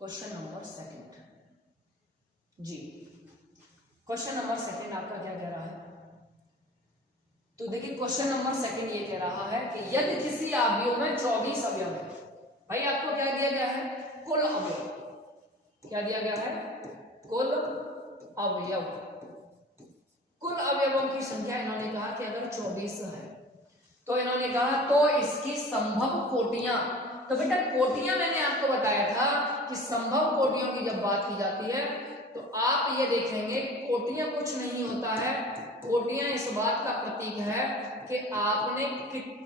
क्वेश्चन नंबर 2 जी, क्वेश्चन नंबर 2 आपका क्या कह रहा है? तो देखिए क्वेश्चन नंबर 2 ये कह रहा है कि यदि किसी अवयव में 24 अवयव है, भाई आपको क्या दिया गया है? कुल अवयव। क्या दिया गया है? कुल अवयव। कुल अवयवों की संख्या इन्होंने कहा कि अगर 24 है तो इन्होंने कहा तो इसकी संभव कोटियां। तो बेटा कोटियां मैंने आपको बताया था कि संभव कोटियों की जब बात की जाती है तो आप ये देखेंगे कोटियां कुछ नहीं होता है, कोटियां इस बात का प्रतीक है कि आपने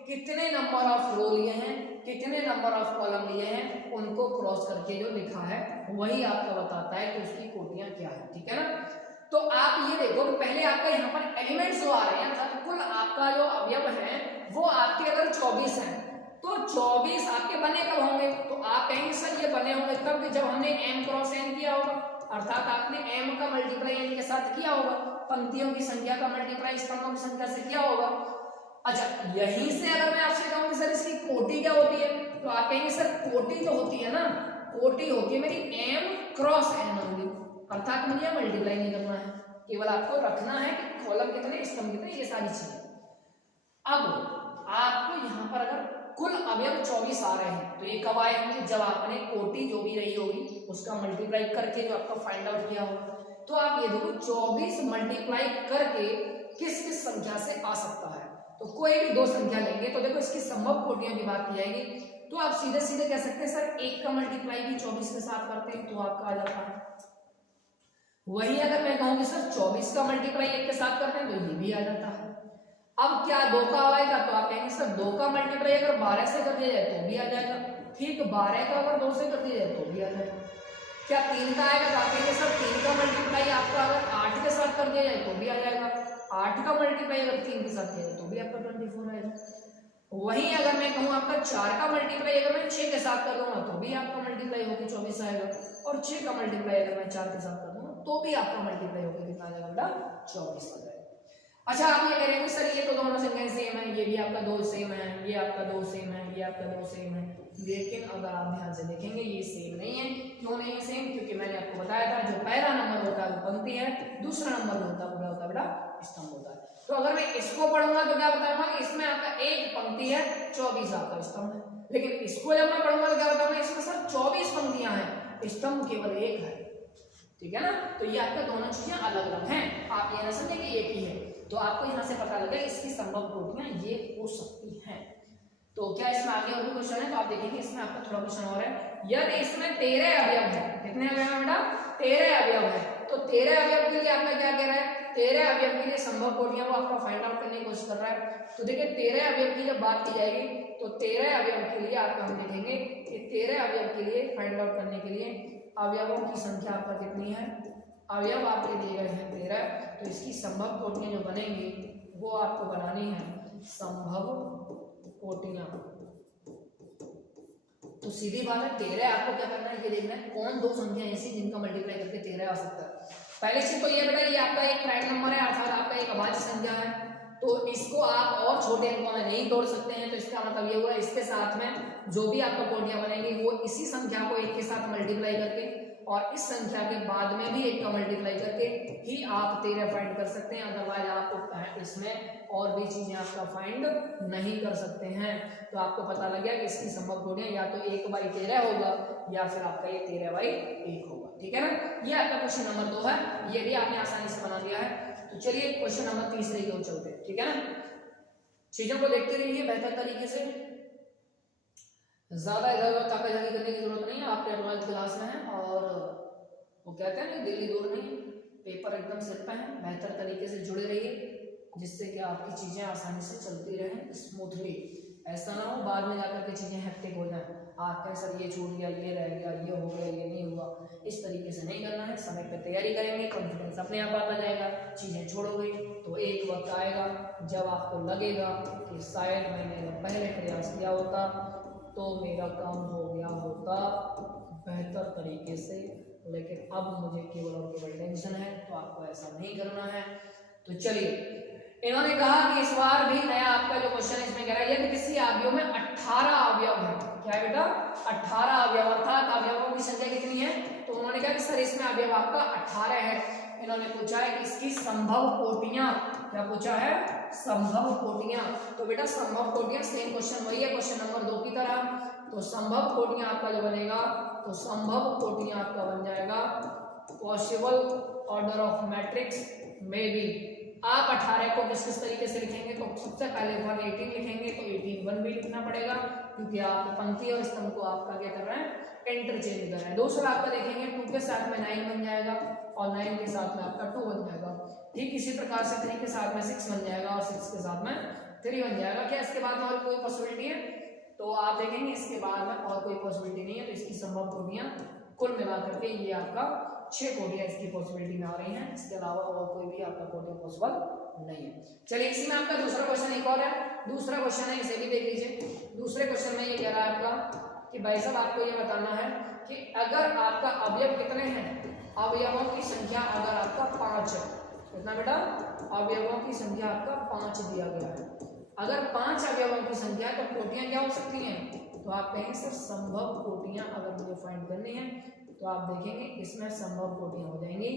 कितने नंबर ऑफ रो लिए हैं, कितने नंबर ऑफ कॉलम लिए हैं, उनको क्रॉस करके जो लिखा है वही आपको बताता है कि उसकी कोटियां क्या है, ठीक है ना। तो आप ये देखो कि पहले आपका यहाँ पर एलिमेंट्स जो आ रहे हैं अर्थात कुल आपका जो अवयव है वो आपके अगर 24 हैं तो 24 आपके बने कब होंगे? तो आप कहेंगे सर ये बने होंगे तब कि जब हमने m क्रॉस n किया होगा, अर्थात आपने m का मल्टीप्लाई n के साथ किया होगा, पंक्तियों की संख्या का मल्टीप्लाई स्तंभों की संख्या से किया होगा। अच्छा यहीं से अगर मैं आपसे कहूँ कि सर इसकी कोटि क्या होती है तो आप कहेंगे सर कोटि जो होती है ना, कोटि होती है मेरी m क्रॉस n होगी, अर्थात मुझे मल्टीप्लाई नहीं करना है, केवल आपको रखना है कि कॉलम कितने स्तंभ कितने, ये सारी चीजें। अब आपको यहाँ पर अगर कुल अवयव 24 आ रहे हैं तो ये कब आए होंगे? जब आपने कोटि जो भी रही होगी उसका मल्टीप्लाई करके जो आपका फाइंड आउट किया होगा। तो आप ये देखो 24 मल्टीप्लाई करके किस किस संख्या से आ सकता है, तो कोई भी दो संख्या लेंगे तो देखो इसकी संभव कोटियों की बात की जाएगी तो आप सीधे सीधे कह सकते हैं सर 1 का मल्टीप्लाई भी 24 के साथ करते हैं तो आपका आ जाता है। वही अगर मैं कहूँ कि सर 24 का मल्टीप्लाई 1 के साथ करते हैं तो ये भी आ जाता है। अब क्या 2 का आएगा तो आप कहेंगे सर 2 का मल्टीप्लाई अगर 12 से कर दिया जाए तो भी आ जाएगा, ठीक 12 का अगर 2 से कर दिया जाए तो भी आ जाएगा। क्या 3 का आएगा तो आप कहेंगे सर 3 का मल्टीप्लाई आपका अगर 8 के साथ कर दिया जाए तो भी आ जाएगा, 8 का मल्टीप्लाई अगर 3 के साथ किया जाए तो भी आपका 24 आएगा। वहीं अगर मैं कहूँ आपका 4 का मल्टीप्लाई अगर मैं 6 के साथ कर दूंगा तो भी आपका मल्टीप्लाई होकर 24 आएगा, और 6 का मल्टीप्लाई अगर मैं 4 के साथ कर दूंगा तो भी आपका मल्टीप्लाई होकर कितना आ जाएगा बेटा? 24 आ जाएगा। अच्छा आप ये करेंगे सर ये तो दोनों संख्याएं सेम है, ये भी आपका 2 सेम है, ये आपका 2 सेम है, ये आपका 2 सेम है, लेकिन अगर आप ध्यान से देखेंगे ये सेम नहीं है। क्यों नहीं है सेम? क्योंकि मैंने आपको बताया था जो पहला नंबर होता है वो पंक्ति है, दूसरा नंबर जो होता है वो क्या होता है बेटा? स्तंभ होता है। तो अगर मैं इसको पढ़ूंगा तो क्या बताऊंगा? इसमें आपका एक पंक्ति है, 24 आपका स्तंभ है, लेकिन इसको जब मैं पढ़ूंगा तो क्या बताऊंगा? इसमें सर 24 पंक्तियां हैं, स्तंभ केवल एक है, ठीक है ना। तो ये आपका दोनों चीजें अलग अलग हैं, आप ये ना समझे कि एक ही है। तो आपको यहाँ से पता लगे इसकी संभव कोटियां ये हो सकती हैं। तो क्या इसमें आगे और भी क्वेश्चन है? तो आप देखेंगे इसमें आपका थोड़ा क्वेश्चन और है। यदि इसमें 13 अवयव है, कितने अवयव है बेटा? 13 अवयव है, तो 13 अवयव के लिए आपका क्या कह रहा है? 13 अवयव के लिए संभव कोटियां वो आपका फाइंड आउट करने की कोशिश कर रहा है। तो देखिए 13 अवयव की जब बात की जाएगी तो 13 अवयव के लिए आपका हम देखेंगे कि 13 अवयव के लिए फाइंड आउट करने के लिए अवयवों की संख्या आपका कितनी है? अवयव आपके दिए गए हैं 13, तो इसकी संभव कोटियां जो बनेंगी वो आपको बनानी है संभव कोटियां। तो सीधी बात है 13 आपको क्या करना है ये देखना है कौन दो संख्या ऐसी जिनका मल्टीप्लाई करके 13 आ सकता है। पहले चीज तो ये बेटा ये आपका एक प्राइम नंबर है अर्थात आपका एक अभाज्य संख्या है, तो इसको आप और छोटे अंकों में नहीं तोड़ सकते हैं। तो इसका मतलब ये हुआ इसके साथ में जो भी आपको कोटियां बनेंगी वो इसी संख्या को एक के साथ मल्टीप्लाई करके और इस संख्या के बाद में भी एक का मल्टीप्लाई करके ही आप 13 फाइंड कर सकते हैं, अदरवाइज आप इसमें और भी चीजें आपका फाइंड नहीं कर सकते हैं। तो आपको पता लग गया कि इसकी संभव कोटियां या तो 1/13 होगा या फिर आपका ये 13/1 होगा, ठीक है ना। ये आपका क्वेश्चन नंबर 2 है, ये भी आपने आसानी से बना दिया है। तो चलिए क्वेश्चन नंबर 3 की ओर चलते हैं, ठीक है ना। चीजों को देखते रहिए बेहतर तरीके से, ज्यादा इधर उधर ताकाजाकी करने की जरूरत नहीं है। आप 12th क्लास में हैं और वो कहते हैं ना दिल्ली दूर नहीं, पेपर एकदम सिर पे है। बेहतर तरीके से जुड़े रहिए जिससे कि आपकी चीजें आसानी से चलती रहें स्मूथली, ऐसा ना हो बाद में जाकर के चीजें हेक्टिक हो जाए, आप कहें सर ये छूट गया, ये रह गया, ये हो गया, ये नहीं हुआ। इस तरीके से नहीं करना है, समय पे तैयारी करेंगे, कॉन्फिडेंस अपने आप आता जाएगा, चीजें छोड़ोगे तो एक वक्त आएगा जब आपको लगेगा कि शायद मैंने पहले प्रयास किया होता तो मेरा काम हो गया होता बेहतर तरीके से, लेकिन अब मुझे केवल और केवल टेंशन है। तो आपको ऐसा नहीं करना है। तो चलिए, इन्होंने कहा कि इस बार भी नया आपका जो क्वेश्चन है इसमें कह रहा है यदि किसी अवयव में 18 अवयव है, क्या है बेटा 18 अवयव, अर्थात अवयवों की संख्या कितनी है? तो उन्होंने कहा कि सर इसमें अवयव आपका 18 है। इन्होंने पूछा है कि इसकी संभव कोटियां, क्या पूछा है? संभव कोटियां। तो बेटा संभव कोटियां सेम क्वेश्चन वही है क्वेश्चन नंबर 2 की तरह। तो संभव कोटियां आपका जो बनेगा, तो संभव कोटियां आपका बन जाएगा पॉसिबल ऑर्डर ऑफ मैट्रिक्स में भी। आप 18 को किस किस तरीके से लिखेंगे? तो सबसे पहले 118 लिखेंगे, तो 18 1 भी लिखना पड़ेगा क्योंकि आप पंक्ति और स्तंभ को आपका क्या कर रहे हैं? इंटरचेंज कर रहे हैं। दूसरा आपका देखेंगे 2 के साथ में 9 बन जाएगा और 9 के साथ में आपका 2 बन जाएगा। ठीक इसी प्रकार से 3 के साथ में 6 बन जाएगा और 6 के साथ में 3 बन जाएगा। क्या इसके बाद में और कोई पॉसिबिलिटी है? तो आप देखेंगे इसके बाद में और कोई पॉसिबिलिटी नहीं है। तो इसकी संभव कोटियां कुल मिलाकर के ये आपका 6 कोटियां इसकी पॉसिबिलिटी में आ रही हैं। इसके अलावा और कोई भी आपका कोटियां पॉसिबल नहीं है। चलिए इसी में आपका दूसरा क्वेश्चन एक और है। दूसरा क्वेश्चन है, इसे भी देख लीजिए। दूसरे क्वेश्चन में ये कह रहा है आपका कि भाई साहब आपको ये बताना है कि अगर आपका अवयव कितने हैं, अवयवों की संख्या अगर आपका 5 है, कितना बेटा? अवयवों की संख्या आपका 5 दिया गया है। अगर 5 अवयवों की संख्या है तो कोटियां क्या हो सकती हैं? तो आप कहेंगे सर संभव कोटियां अगर मुझे फाइंड करनी है तो आप देखेंगे इसमें संभव कोटियां हो जाएंगी।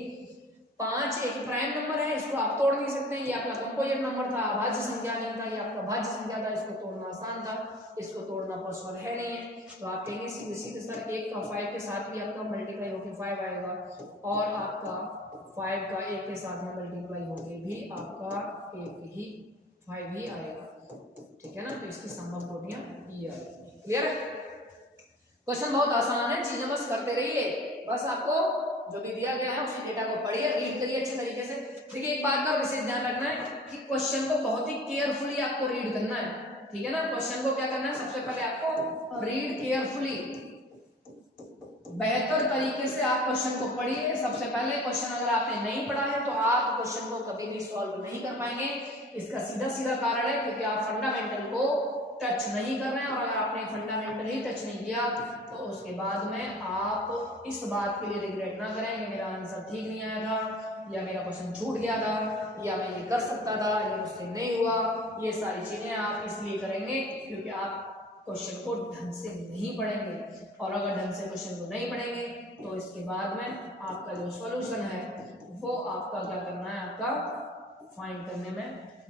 5 एक प्राइम नंबर है, इसको आप तोड़ नहीं सकते। ये आपका कंपोजिट नंबर था, अभाज्य संख्या नहीं था, ये आपका भाज्य संख्या था, इसको तोड़ना आसान था, इसको तोड़ना पॉसिबल है नहीं है। तो आप कहेंगे सीधे सर 1 का 5 के साथ भी आपका मल्टीप्लाई होकर 5 आएगा और आपका 5 का 1 के साथ में मल्टीप्लाई होकर भी आपका 1 ही 5 ही आएगा। ठीक है ना? तो इसकी संभव कोटियां ये आएगी। क्लियर है? क्वेश्चन बहुत आसान है, चीजें बस करते रहिए। बस आपको जो भी दिया गया है उसी डेटा को पढ़िए, रीड करिए अच्छे तरीके से। देखिए एक बात का विशेष ध्यान रखना है कि क्वेश्चन को बहुत ही केयरफुली आपको रीड करना है। ठीक है ना? क्वेश्चन को क्या करना है? सबसे पहले आपको रीड केयरफुली, बेहतर तरीके से आप क्वेश्चन को पढ़िए। सबसे पहले क्वेश्चन अगर आपने नहीं पढ़ा है तो आप क्वेश्चन को कभी भी सॉल्व नहीं कर पाएंगे। इसका सीधा सीधा कारण है क्योंकि आप फंडामेंटल को टच नहीं कर रहे हैं, और अगर आपने फंडामेंटल ही टच नहीं किया तो उसके बाद में आप इस बात के लिए रिग्रेट ना करें कि मेरा आंसर ठीक नहीं आया था, या मेरा क्वेश्चन छूट गया था, या मैं ये कर सकता था, ये मुझसे नहीं हुआ। ये सारी चीजें आप इसलिए करेंगे क्योंकि आप क्वेश्चन को ढंग से नहीं पढ़ेंगे, और अगर ढंग से क्वेश्चन को नहीं पढ़ेंगे तो इसके बाद में आपका जो सॉल्यूशन है वो आपका क्या करना है? आपका फाइंड करने में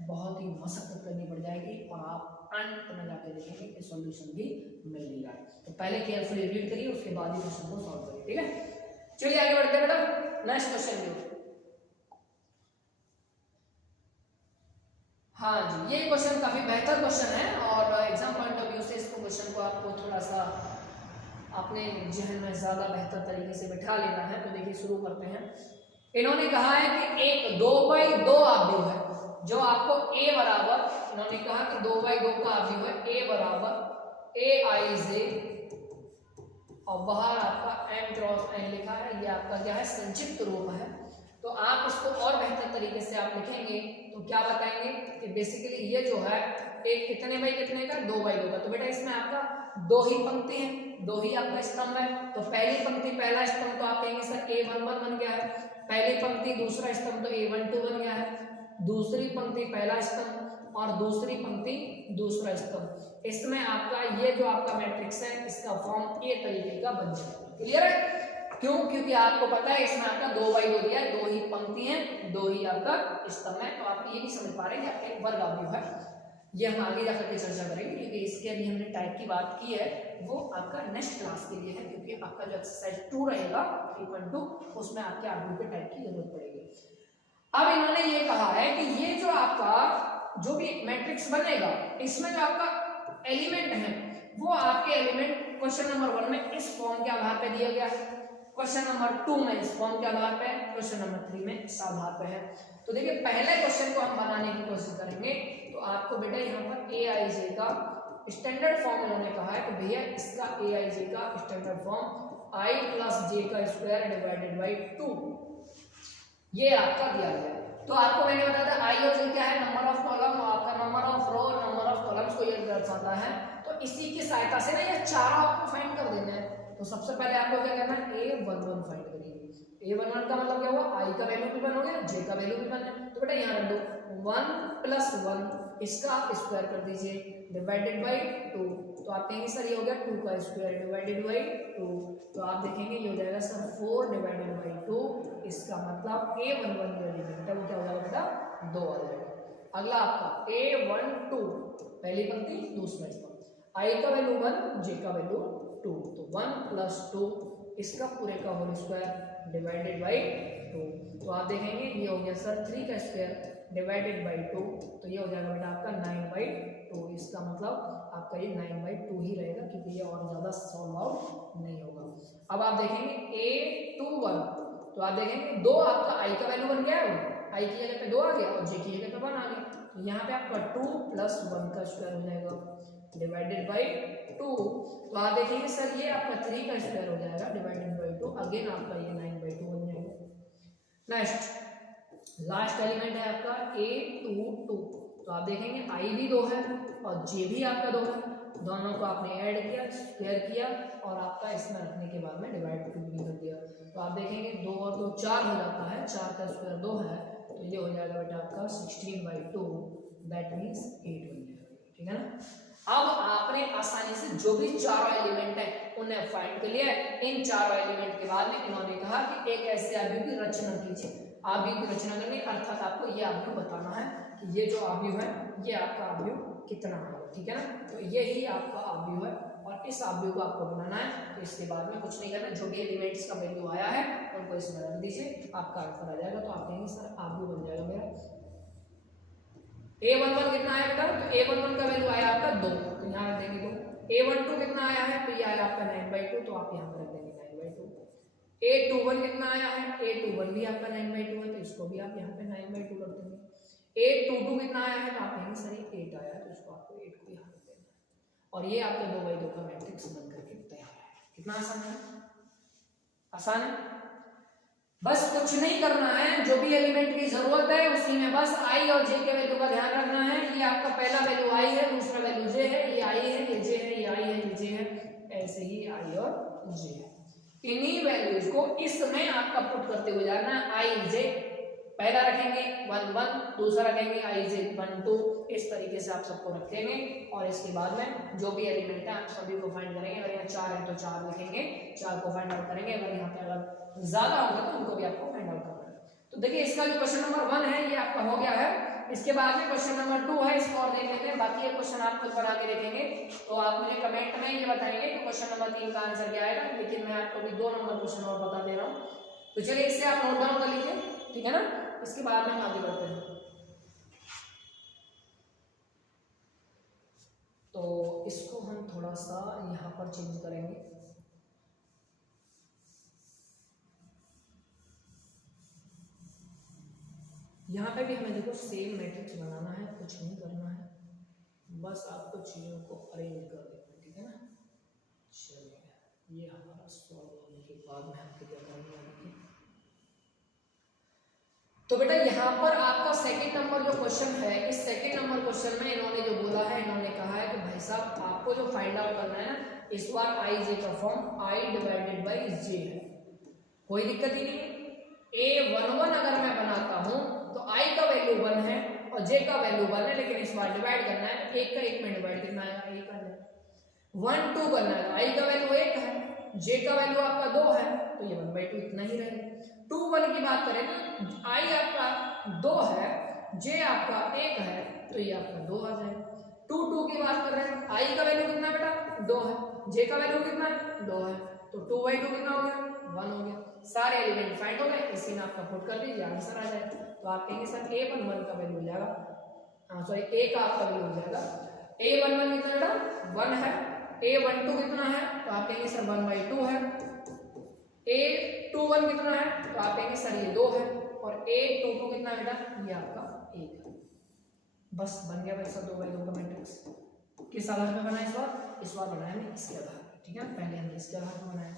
बहुत ही मशक्कत करनी पड़ जाएगी और आप अंत में जाके देखेंगे कि सॉल्यूशन भी मिल नहीं रहा है। तो पहले केयरफुली रीड करिए, उसके बाद ही क्वेश्चन को सॉल्व करिए। ठीक है? चलिए आगे बढ़ते हैं बेटा, नेक्स्ट क्वेश्चन की ओर। हाँ जी, ये क्वेश्चन काफी बेहतर क्वेश्चन है और एग्जाम पॉइंट ऑफ व्यू से इसको क्वेश्चन को आपको थोड़ा सा अपने जहन में ज्यादा बेहतर तरीके से बैठा लेना है। तो देखिए शुरू करते हैं। इन्होंने कहा है कि एक 2/2 अवयव है जो आपको a बराबर, इन्होंने कहा कि 2/2 का अवयव है a बराबर aij और बाहर आपका n क्रॉस n लिखा है। ये आपका क्या है? संक्षिप्त रूप है। तो आप इसको और बेहतर तरीके से आप लिखेंगे तो क्या बताएंगे कि बेसिकली ये जो है एक कितने बाई कितने का? 2/2 का। तो बेटा इसमें आपका 2 ही पंक्ति है, 2 ही आपका स्तंभ है। तो पहली पंक्ति पहला स्तंभ तो आप कहेंगे सर a11 बन गया है, पहली पंक्ति दूसरा स्तंभ तो a12 बन गया है, दूसरी पंक्ति पहला स्तंभ और दूसरी पंक्ति दूसरा स्तंभ। इसमें आपका ये जो आपका मैट्रिक्स है इसका फॉर्म ए तरीके का बन जाएगा। क्लियर है? क्यों? क्योंकि आपको पता है इसमें आपका 2/2 दिया है, 2 ही पंक्ति है, 2 ही आपका स्तंभ है। तो आप ये भी समझ पा रहे हैं कि आपका एक वर्ग अवयव है। ये हम आगे जाकर के चर्चा करेंगे क्योंकि इसके अभी हमने टाइप की बात की है, वो आपका नेक्स्ट क्लास के लिए है, क्योंकि आपका जो एक्सरसाइज 2 रहेगा 3.2 उसमें आपके आर्ग्यू के टाइप की जरूरत पड़ेगी। अब इन्होंने ये कहा है कि ये जो आपका जो भी मैट्रिक्स बनेगा इसमें जो आपका एलिमेंट है वो आपके एलिमेंट क्वेश्चन नंबर 1 में इस फॉर्म के आधार पर दिया गया है, क्वेश्चन नंबर 2 में इस फॉर्म के आधार पर, क्वेश्चन नंबर 3 में इस आधार पर है। तो देखिए पहले क्वेश्चन को हम बनाने की कोशिश करेंगे तो आपको बेटा यहाँ पर aij का स्टैंडर्ड फॉर्म इन्होंने कहा है कि भैया इसका ए आई जे का स्टैंडर्ड फॉर्म आई प्लस जे का स्क्वायर डिवाइडेड बाई 2 ये आपका दिया गया है। तो आपको मैंने बताया था आई और जे क्या है, नंबर ऑफ कॉलम, आपका number of row, number of columns को ये दर्शाता है। तो इसी की सहायता से ना ये चारों आपको फाइंड कर देना है। तो सबसे पहले आपको क्या करना है, A11 फाइंड करिए। A11 का मतलब क्या हुआ, आई का वैल्यू भी 1 हो गया, जे का वैल्यू भी 1 है। तो बेटा यहाँ रख दो 1 प्लस 1 इसका आप स्क्वायर कर दीजिए डिवाइडेड बाई 2। तो आप कहेंगे सर ये हो गया 2 का स्क्वायर डिवाइडेड बाई 2। तो आप देखेंगे ये हो जाएगा सर 4 डिवाइडेड बाई 2। इसका मतलब A11 जो एलिमेंट है वो क्या हो जाएगा बेटा 2 आ जाएगा। अगला आपका A12 पहली पंक्ति दूसरा स्तंभ, आई का वैल्यू 1 जे का वैल्यू 2। तो 1 प्लस 2 इसका पूरे का होल स्क्वायर डिवाइडेड बाई 2। तो आप देखेंगे ये हो गया सर 3 का स्क्वायर डिवाइडेड बाई 2। तो ये हो जाएगा बेटा आपका 9/2। इसका मतलब आपका ये 9/2 ही रहेगा क्योंकि ये और ज्यादा सॉल्व आउट नहीं होगा। अब आप देखेंगे A21 तो आप देखेंगे 2 आपका आई का वैल्यू बन गया है, आई की जगह पे 2 आ गया और जे की जगह पे 1 आ गया। तो यहाँ पे आपका 2 प्लस 1 का स्क्वायर हो जाएगा डिवाइडेड बाई 2। तो आप देखेंगे सर ये आपका 3 का स्क्वायर हो जाएगा डिवाइडेड बाई 2। अगेन आपका ये 9/2 बन जाएगा। नेक्स्ट लास्ट एलिमेंट है आपका A22। तो आप देखेंगे आई भी 2 है और जे भी आपका 2 है, दोनों को आपने ऐड किया, स्क्वायर किया और आपका इसमें रखने के बाद में डिवाइड 2 भी कर दिया। तो आप देखेंगे 2 और 2 4 हो जाता है, 4 का स्क्वायर 2 है। तो ये हो जाएगा बेटा आपका 16/2 दैट मीन्स 8 बन जाएगा। ठीक है ना। अब आपने आसानी से जो भी चारों एलिमेंट है उन्हें फाइंड कर लिया। इन चारों एलिमेंट के बाद में इन्होंने कहा कि एक ऐसे आव्यूह की रचना कीजिए। आव्यूह की रचना करनी अर्थात आपको ये आव्यूह बताना है कि ये जो आव्यूह है ये आपका आव्यूह कितना है। ठीक है ना। तो यही आपका आव्यूह है और इस आव्यूह को आपको बनाना है। तो इसके बाद में कुछ नहीं करना, जो भी एलिमेंट्स का वैल्यू आया है उनको इसमें रख दीजिए, आपका आंसर आ जाएगा। तो आप कहेंगे सर आव्यूह बन जाएगा मेरा A11 कितना आया बेटा, तो A11 का वैल्यू आया आपका 2। तो यहाँ रख देंगे 2। A12 कितना आया है, तो ये आया आपका 9/2। तो आप यहाँ पर रख देंगे 9/2। A21 कितना आया है, A21 भी आपका 9/2 है, तो इसको भी आप यहाँ पे 9/2 रख देंगे। A22 कितना आया है, तो आप कहेंगे सर 8 आया है, तो इसको आपको 8 को यहाँ रख देना है। और ये आपका 2/2 का मैट्रिक्स बन करके तैयार है। कितना आसान है, आसान है। बस कुछ नहीं करना है, जो भी एलिमेंट की जरूरत है उसी में बस आई और जे के वैल्यू का ध्यान रखना है। ये आपका पहला वैल्यू आई है, दूसरा वैल्यू जे है, ये आई है, ये जे है, ये आई है, ये जे है, ऐसे ही आई और जे है। इन्हीं वैल्यूज को इसमें आपका पुट करते हुए जाना है। आई जे पहला रखेंगे 1 1, दूसरा रखेंगे आई जे 1 2, इस तरीके से आप सबको रखेंगे और इसके बाद में जो भी एलिमेंट है आप सभी को फाइंड करेंगे। अगर यहाँ 4 है तो 4 लिखेंगे, 4 को फाइंड आउट करेंगे। अगर यहाँ पे अगर ज्यादा होगा तो उनको भी आपको फाइंड आउट करना है। तो देखिए इसका जो क्वेश्चन नंबर 1 है ये आपका हो गया है। इसके बाद में क्वेश्चन नंबर 2 है, इसको और देख लेते हैं। बाकी ये क्वेश्चन आप खुद बना के देखेंगे तो आप मुझे कमेंट में ये बताएंगे कि क्वेश्चन नंबर 3 का आंसर क्या आएगा। लेकिन मैं आपको अभी 2 नंबर क्वेश्चन और बता दे रहा हूँ, तो चलिए इससे आप नोट डाउन कर लीजिए। ठीक है ना। इसके बाद में हम आगे बढ़ते हैं। तो इसको हम थोड़ा सा यहाँ पर चेंज करेंगे। यहाँ पे भी हमें देखो सेम मैट्रिक्स बनाना है, कुछ नहीं करना है, बस आपको चीजों को अरेंज कर देना है। ठीक है ना। चलिए ये हमारा सॉल्व होने के बाद में हम क्या करेंगे। तो बेटा यहाँ पर आपका सेकंड नंबर जो क्वेश्चन है, इस सेकंड नंबर क्वेश्चन में इन्होंने जो बोला है, इन्होंने कहा है कि भाई साहब आपको जो फाइंड आउट करना है ना, इस बार आई जे का फॉर्म आई डिवाइडेड बाई जे है, कोई दिक्कत ही नहीं है। A11 अगर मैं बनाता हूं तो आई का वैल्यू 1 है और जे का वैल्यू 1 है, लेकिन इस बार डिवाइड करना है, 1 का 1 में डिवाइड करना है, 1 का 1 2 करना है। आई का वैल्यू 1 है, जे का वैल्यू आपका 2 है, तो ये 1/2 इतना ही रहेगा। 2 1 की बात करें तो आई आपका 2 है, जे आपका 1 है, तो ये आपका 2 आ जाएगा। 2 2 की बात कर रहे हैं, आई का वैल्यू कितना बेटा 2 है, जे का वैल्यू कितना है 2 है, तो 2/2 कितना हो गया 1 हो गया। सारे एलिमेंट फाइंड हो गए, इसी में आपका पुट कर दीजिए, आंसर आ जाएगा। तो आप कहेंगे सर A11 का वैल्यू हो जाएगा, सॉरी A का आपका वैल्यू हो जाएगा, A11 कितना बेटा 1 है, A12 कितना है, तो आप कहेंगे सर 1/2 है, A21 कितना है, तो आप कहेंगे सर ये 2 है, और A22 कितना बेटा ये आपका 1 है। बस बन गया भाई सर 2/2 का मैट्रिक्स। किस आधार पे बना इस बार बनाया हमने इसके आधार पे, ठीक है। पहले हमने इसके आधार पे बनाया।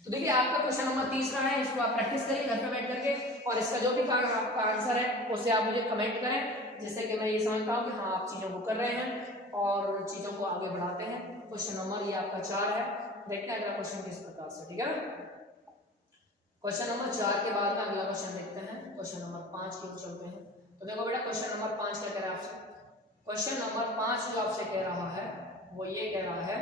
तो देखिए आपका क्वेश्चन नंबर 3 है, इसको आप प्रैक्टिस करिए घर पे बैठ करके, और इसका जो भी आपका आंसर है उसे आप मुझे कमेंट करें, जिससे कि मैं ये समझता हूँ कि हाँ आप चीजों को कर रहे हैं और चीजों को आगे बढ़ाते हैं। क्वेश्चन नंबर ये आपका 4 है। देखते हैं अगला क्वेश्चन किस प्रकार से, ठीक है। क्वेश्चन नंबर 4 के बाद में अगला क्वेश्चन देखते हैं, क्वेश्चन नंबर 5 की ओर चलते हैं। तो देखो बेटा क्वेश्चन नंबर 5 क्या कह रहा है आपसे। क्वेश्चन नंबर 5 जो आपसे कह रहा है वो ये कह रहा है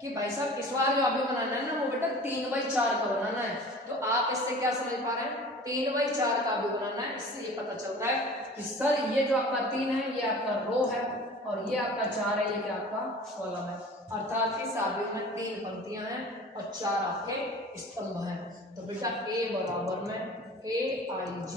कि भाई साहब इस बार जो आपको बनाना है ना वो बेटा 3/4 का बनाना है। तो आप इससे क्या समझ पा रहे हैं, 3/4 का भी बनाना है। इससे ये पता चल रहा है कि सर ये जो आपका 3 है ये आपका रो है और ये आपका 4 है ये क्या आपका कॉलम है। अर्थात इस आव्यूह में 3 पंक्तियां हैं और 4 आपके स्तंभ हैं। तो बेटा ए बराबर में AIJ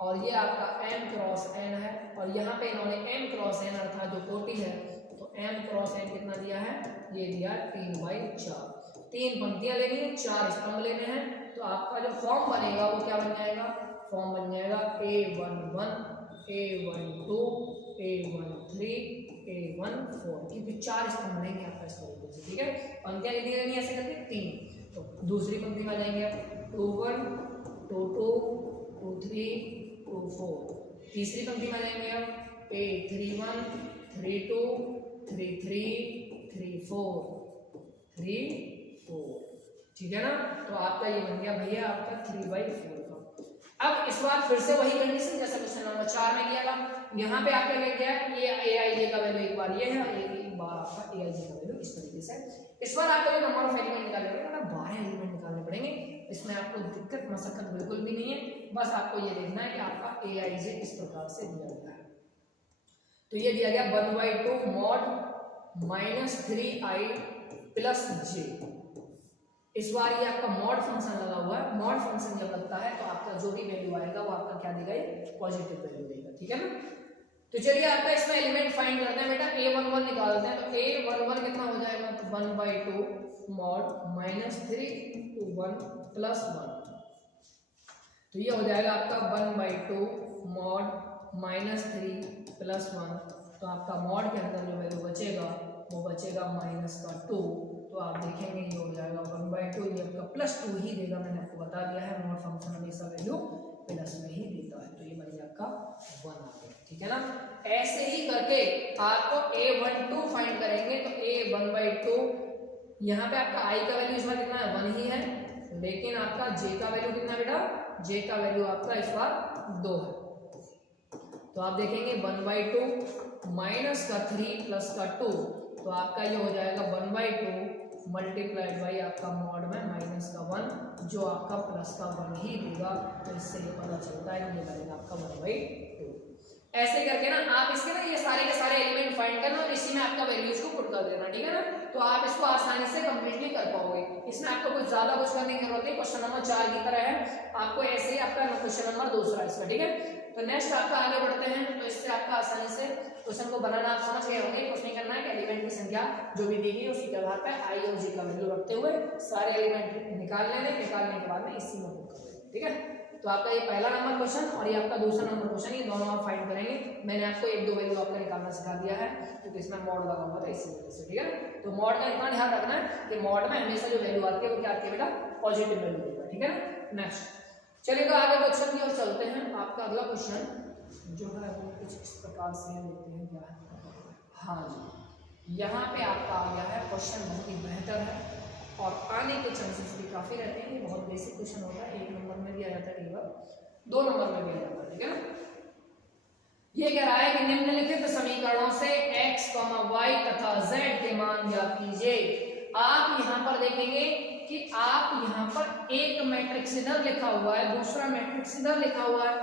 और ये आपका m क्रॉस n है, और यहाँ पे इन्होंने m क्रॉस n अर्थात जो कोटि है तो m क्रॉस n कितना दिया है, ये दिया 3/4। 3 पंक्तियां लेनी है, 4 स्तंभ लेने हैं। तो आपका जो फॉर्म बनेगा वो क्या बन जाएगा, फॉर्म बन जाएगा A11 A12 A13 A14, क्योंकि 4 स्तंभ लेंगे आपका इस तरीके से, ठीक है। पंक्तियां कितनी लेनी है ऐसे करके 3। तो दूसरी पंक्ति में आ जाएंगे 21 22 23 24। तीसरी पंक्ति में आ जाएंगे आप A31 32 33 34 34, ठीक है ना। तो आपका ये बन गया भैया आपका 3/4 का। अब इस बार फिर से वही कंडीशन जैसे क्वेश्चन नंबर 4 में किया था। यहाँ पे आपने क्या किया, ये AIJ का वैल्यू एक बार ये है, एक बार आपका AIJ का वैल्यू इस तरीके से। इस बार आपको जो नंबर ऑफ एलिमेंट निकालने पड़ेगा ना 12 एलिमेंट निकालने पड़ेंगे। इसमें आपको दिक्कत मशक्कत बिल्कुल भी नहीं है, बस आपको ये देखना है कि आपका AIJ इस प्रकार से दिया गया है। तो ये दिया गया 1/2 mod -3i + j। इस बार ये आपका मॉड फंक्शन लगा हुआ है। मॉड फंक्शन जब लगता है तो आपका जो भी वैल्यू आएगा वो आपका क्या देगा, पॉजिटिव वैल्यू देगा, ठीक है ना। तो चलिए आपका इसमें एलिमेंट फाइंड करते हैं बेटा। A11 निकालते हैं। तो A11 कितना हो जाएगा, तो 1/2 mod -3 × 1 + 1। तो ये हो जाएगा आपका 1/2 mod -3 + 1। तो आपका मॉड के अंदर जो वैल्यू बचेगा वो बचेगा -2। तो आप देखेंगे ये हो जाएगा 1/2, ये आपका +2 ही देगा। मैंने आपको बता दिया है मॉड फंक्शन हमेशा वैल्यू प्लस में ही देता है। तो ये बन गया आपका 1 आ गया, ठीक है ना। ऐसे ही करके आपको A12 फाइंड करेंगे। तो A1/2 यहाँ पे आपका i का वैल्यू इस बार कितना है, 1 ही है, लेकिन आपका j का वैल्यू कितना बेटा, j का वैल्यू आपका इस बार 2 है। तो आप देखेंगे 1/2 माइनस का 3 प्लस का 2, तो आपका ये हो जाएगा 1/2 मल्टीप्लाइड बाई आपका मॉड में -1, जो आपका प्लस का 1 ही देगा। तो इससे ये पता चलता है कि ये बनेगा आपका 1/2। ऐसे करके ना आप इसके ना ये सारे के सारे एलिमेंट फाइंड करना और इसी में आपका वैल्यूज को पुट कर देना, ठीक है ना। तो आप इसको आसानी से कंप्लीटली कर पाओगे। इसमें आपको कुछ ज्यादा कुछ करने की जरूरत नहीं, क्वेश्चन नंबर 4 की तरह है। आपको ऐसे ही आपका क्वेश्चन नंबर 2 इसका, ठीक है। तो नेक्स्ट आपका आगे बढ़ते हैं। तो इससे आपका आसानी से क्वेश्चन को बनाना आप समझ गए होंगे। कुछ नहीं करना है कि एलिमेंट की संख्या जो भी दी गई उसी के आधार पर i और j का वैल्यू रखते हुए सारे एलिमेंट निकाल लेंगे। निकालने के बाद में इसी में पुट कर देंगे, ठीक है। तो आपका ये पहला नंबर क्वेश्चन और ये आपका दूसरा नंबर क्वेश्चन, ये दोनों आप फाइंड करेंगे। मैंने आपको 1-2 वैल्यू आपका निकालना सिखा दिया है क्योंकि इसमें मॉड लगा हुआ था इसी वजह से, ठीक है। तो मॉड का इतना ध्यान रखना है कि मॉड में हमेशा जो वैल्यू आती है वो क्या आती है बेटा, पॉजिटिव वैल्यू देगा, ठीक है ना। नेक्स्ट चलिए तो आगे क्वेश्चन की ओर चलते हैं। आपका अगला क्वेश्चन जो है वो कुछ इस प्रकार से देखते हैं क्या है। हाँ जी, यहाँ पे आपका आ गया है क्वेश्चन, बहुत ही बेहतर है और आने के चांसेस भी काफी रहते हैं। ये बहुत बेसिक क्वेश्चन होता है, 1 नंबर में भी आ जाता है, कई बार 2 नंबर में भी आ जाता है, ठीक है ना। ये कह रहा है कि निम्नलिखित समीकरणों से x, y तथा z के मान ज्ञात कीजिए। आप यहाँ पर देखेंगे कि आप यहाँ पर एक मैट्रिक्स इधर लिखा हुआ है, दूसरा मैट्रिक्स इधर लिखा हुआ है।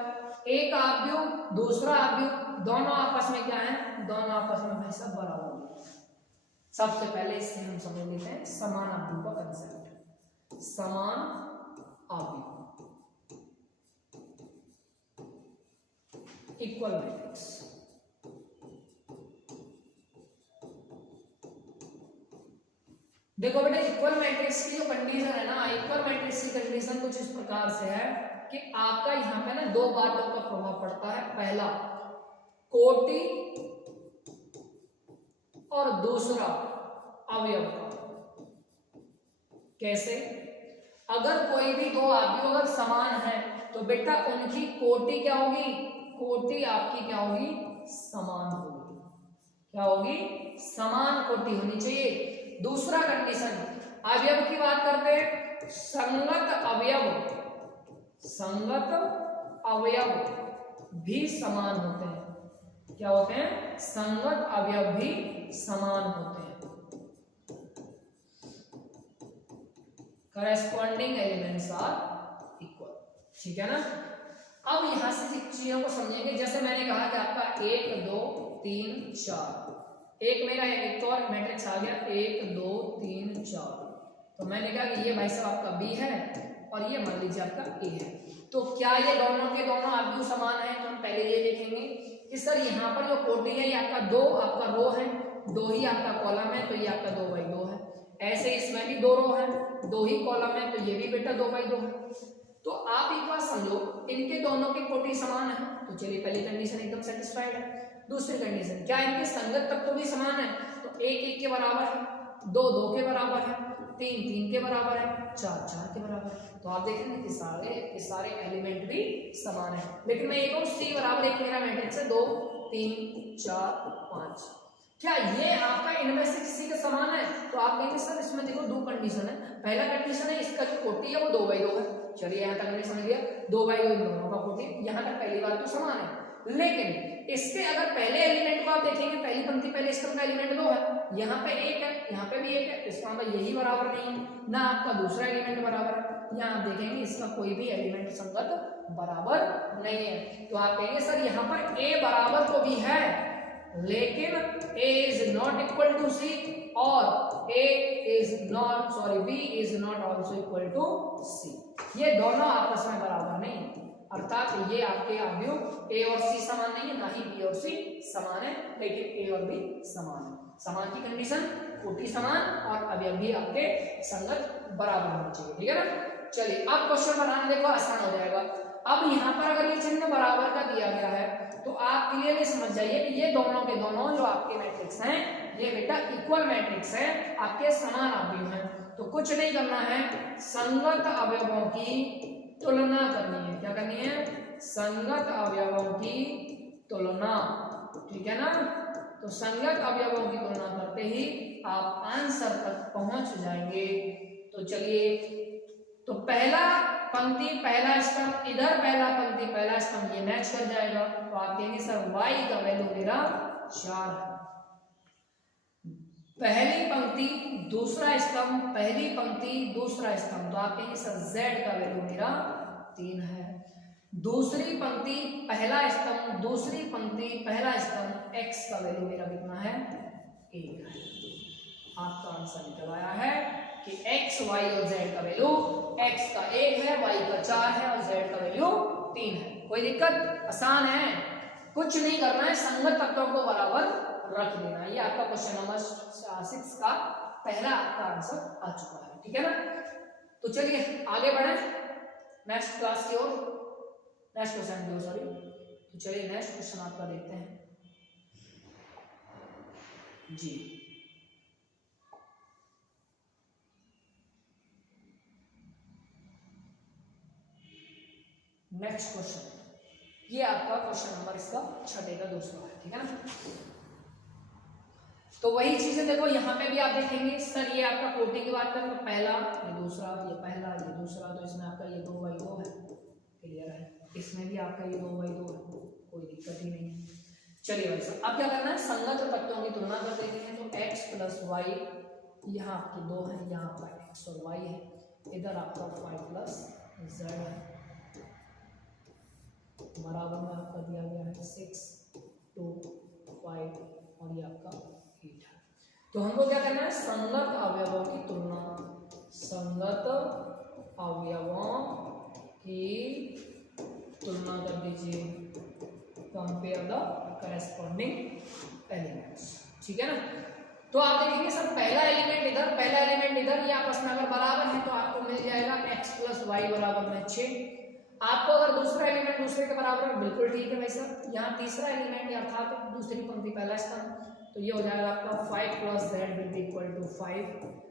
एक आव्यूह दूसरा आव्यूह, दोनों आपस में क्या है, दोनों आपस में भाई सब बराबर है। सबसे पहले इससे हम समझ लेते हैं समान आव्यूह का कंसेप्ट। समान आव्यूह, इक्वल मैट्रिक्स। देखो बेटा इक्वल मैट्रिक्स की जो कंडीशन है ना, इक्वल मैट्रिक्स की कंडीशन कुछ इस प्रकार से है कि आपका यहाँ पे ना 2 बातों का प्रभाव पड़ता है। पहला, कोटि और दूसरा अवयव का। कैसे? अगर कोई भी दो अवयव अगर समान है तो बेटा उनकी कोटि क्या होगी? कोटि आपकी क्या होगी? समान होगी। क्या होगी? समान कोटि होनी चाहिए। दूसरा कंडीशन, अवयव की बात करते हैं, संगत अवयव भी समान होते हैं। क्या होते हैं? संगत अवयव भी समान होते हैं। Corresponding elements are equal. ठीक है ना? अब यहां से चीजों को समझेंगे। जैसे मैंने कहा कि आपका 1 2 3 4, एक मेरा एक और मैट्रिक्स आ गया 1 2 3 4, तो मैंने कहा कि ये भाई साहब आपका बी है और ये मान लीजिए आपका ए है। तो क्या ये दोनों के दोनों अवयव समान है? तो हम पहले ये देखेंगे कि सर यहाँ पर जो कोटि है ये आपका 2 आपका रो है, 2 ही आपका कॉलम है, तो ये आपका 2/2 है। ऐसे इसमें भी 2 रो है, 2 ही कॉलम है, तो ये भी बेटा 2/2 है। तो आप एक बात समझो, इनके दोनों की कोटि समान है, तो चलिए पहली कंडीशन एकदम सेटिस्फाइड है। दूसरी कंडीशन, क्या इनके संगत तत्व भी समान है? तो 1 1 के बराबर है, 2 2 के बराबर है, 3 3 के बराबर है, 4 4 के बराबर है। तो आप देखेंगे कि सारे एलिमेंट भी समान है। लेकिन मैं एक और सी बराबर एक मेरा मैट्रिक्स है 2 3 4 5, क्या ये आपका इनमें से किसी के समान है? तो आप कहेंगे सर इसमें देखो 2 कंडीशन है। पहला कंडीशन है इसका जो कोटि है वो 2/2 है। चलिए यहाँ तक हमने समझ लिया, 2/2 इन दोनों का कोटि, यहाँ तक पहली बात तो समान है। लेकिन इसके अगर पहले एलिमेंट को आप देखेंगे, पहली पंक्ति पहले स्तंभ का एलिमेंट 2 है, यहाँ पे 1 है, यहाँ पे भी 1 है, इसका मतलब यही बराबर नहीं है ना, आपका दूसरा एलिमेंट बराबर है। यहाँ आप देखेंगे इसका कोई भी एलिमेंट संगत बराबर नहीं है। तो आप कहेंगे सर यहाँ पर ए बराबर तो भी है लेकिन a is not equal to c और b is not also equal to c। ये दोनों आपस में बराबर नहीं है, अर्थात ये आपके अवयव a और c समान नहीं है, ना ही b और c समान है, लेकिन a और b समान है। समान की कंडीशन, कोटि समान और अवयव भी आपके संगत बराबर होने चाहिए। ठीक है ना? चलिए अब क्वेश्चन बनाना देखो आसान हो जाएगा। अब यहाँ पर अगर ये चिन्ह बराबर का दिया गया है तो आप क्लियरली समझ जाइए कि ये दोनों के दोनों जो आपके मैट्रिक्स हैं ये बेटा इक्वल मैट्रिक्स है, आपके समान अवयव हैं। तो कुछ नहीं करना है, संगत अवयवों की तुलना करनी है। क्या करनी है? संगत अवयवों की तुलना। ठीक है ना? तो संगत अवयवों की तुलना करते ही आप आंसर तक पहुंच जाएंगे। तो चलिए, तो पहला पंक्ति पहला स्तंभ इधर, पहला पंक्ति पहला स्तंभ ये मैच कर जाएगा। तो आप कहेंगे सर y का वैल्यू मेरा 4 है। पहली पंक्ति दूसरा स्तंभ, पहली पंक्ति दूसरा स्तंभ, तो आप कहेंगे सर z का वैल्यू मेरा 3 है। दूसरी पंक्ति पहला स्तंभ, दूसरी पंक्ति पहला स्तंभ, x का वैल्यू मेरा कितना है? 1 है। आपका आंसर निकल आया है कि x, y और z का वैल्यू, x का 1 है, y का 4 है और z का वैल्यू 3 है। कोई दिक्कत? आसान है, कुछ नहीं करना है, संगत तत्वों को बराबर रख देना। ये आपका क्वेश्चन नंबर 6 का पहला आपका आंसर आ चुका है। ठीक है ना? तो चलिए आगे बढ़े नेक्स्ट क्लास की ओर, नेक्स्ट क्वेश्चन की ओर, सॉरी। तो चलिए नेक्स्ट क्वेश्चन आपका देखते हैं जी। नेक्स्ट क्वेश्चन, ये आपका क्वेश्चन नंबर इसका 6 का दूसरा है। ठीक है ना? तो वही चीजें देखो यहाँ पे भी आप देखेंगे सर ये आपका कोटि की बात करें तो पहला, ये दूसरा, ये पहला, ये दूसरा, तो इसमें आपका ये 2/2 है। क्लियर है? इसमें भी आपका ये 2/2 है, कोई दिक्कत ही नहीं है। चलिए भाई साहब, अब क्या करना है? संगत तत्वों की तुलना कर देते हैं। तो x प्लस वाई, यहाँ आपके 2 है, यहाँ आपका x और y है, इधर आपका 5 प्लस z है, बराबर में आपका दिया गया है 6 2 5 और ये आपका 8 है। तो हमको क्या करना है? संगत अवयवों की तुलना, संगत अवयवों की तुलना कर दीजिए। Compare the corresponding elements. ठीक है ना? तो आप देखेंगे सर पहला एलिमेंट इधर, पहला एलिमेंट इधर, ये आपस में अगर बराबर है तो आपको मिल जाएगा x प्लस वाई बराबर में 6। आपको अगर दूसरा एलिमेंट दूसरे के बराबर है, बिल्कुल ठीक है भाई साहब। यहाँ तीसरा एलिमेंट अर्थात दूसरी पंक्ति पहला स्तंभ, तो ये हो जाएगा आपका 5 + z will be equal to 5।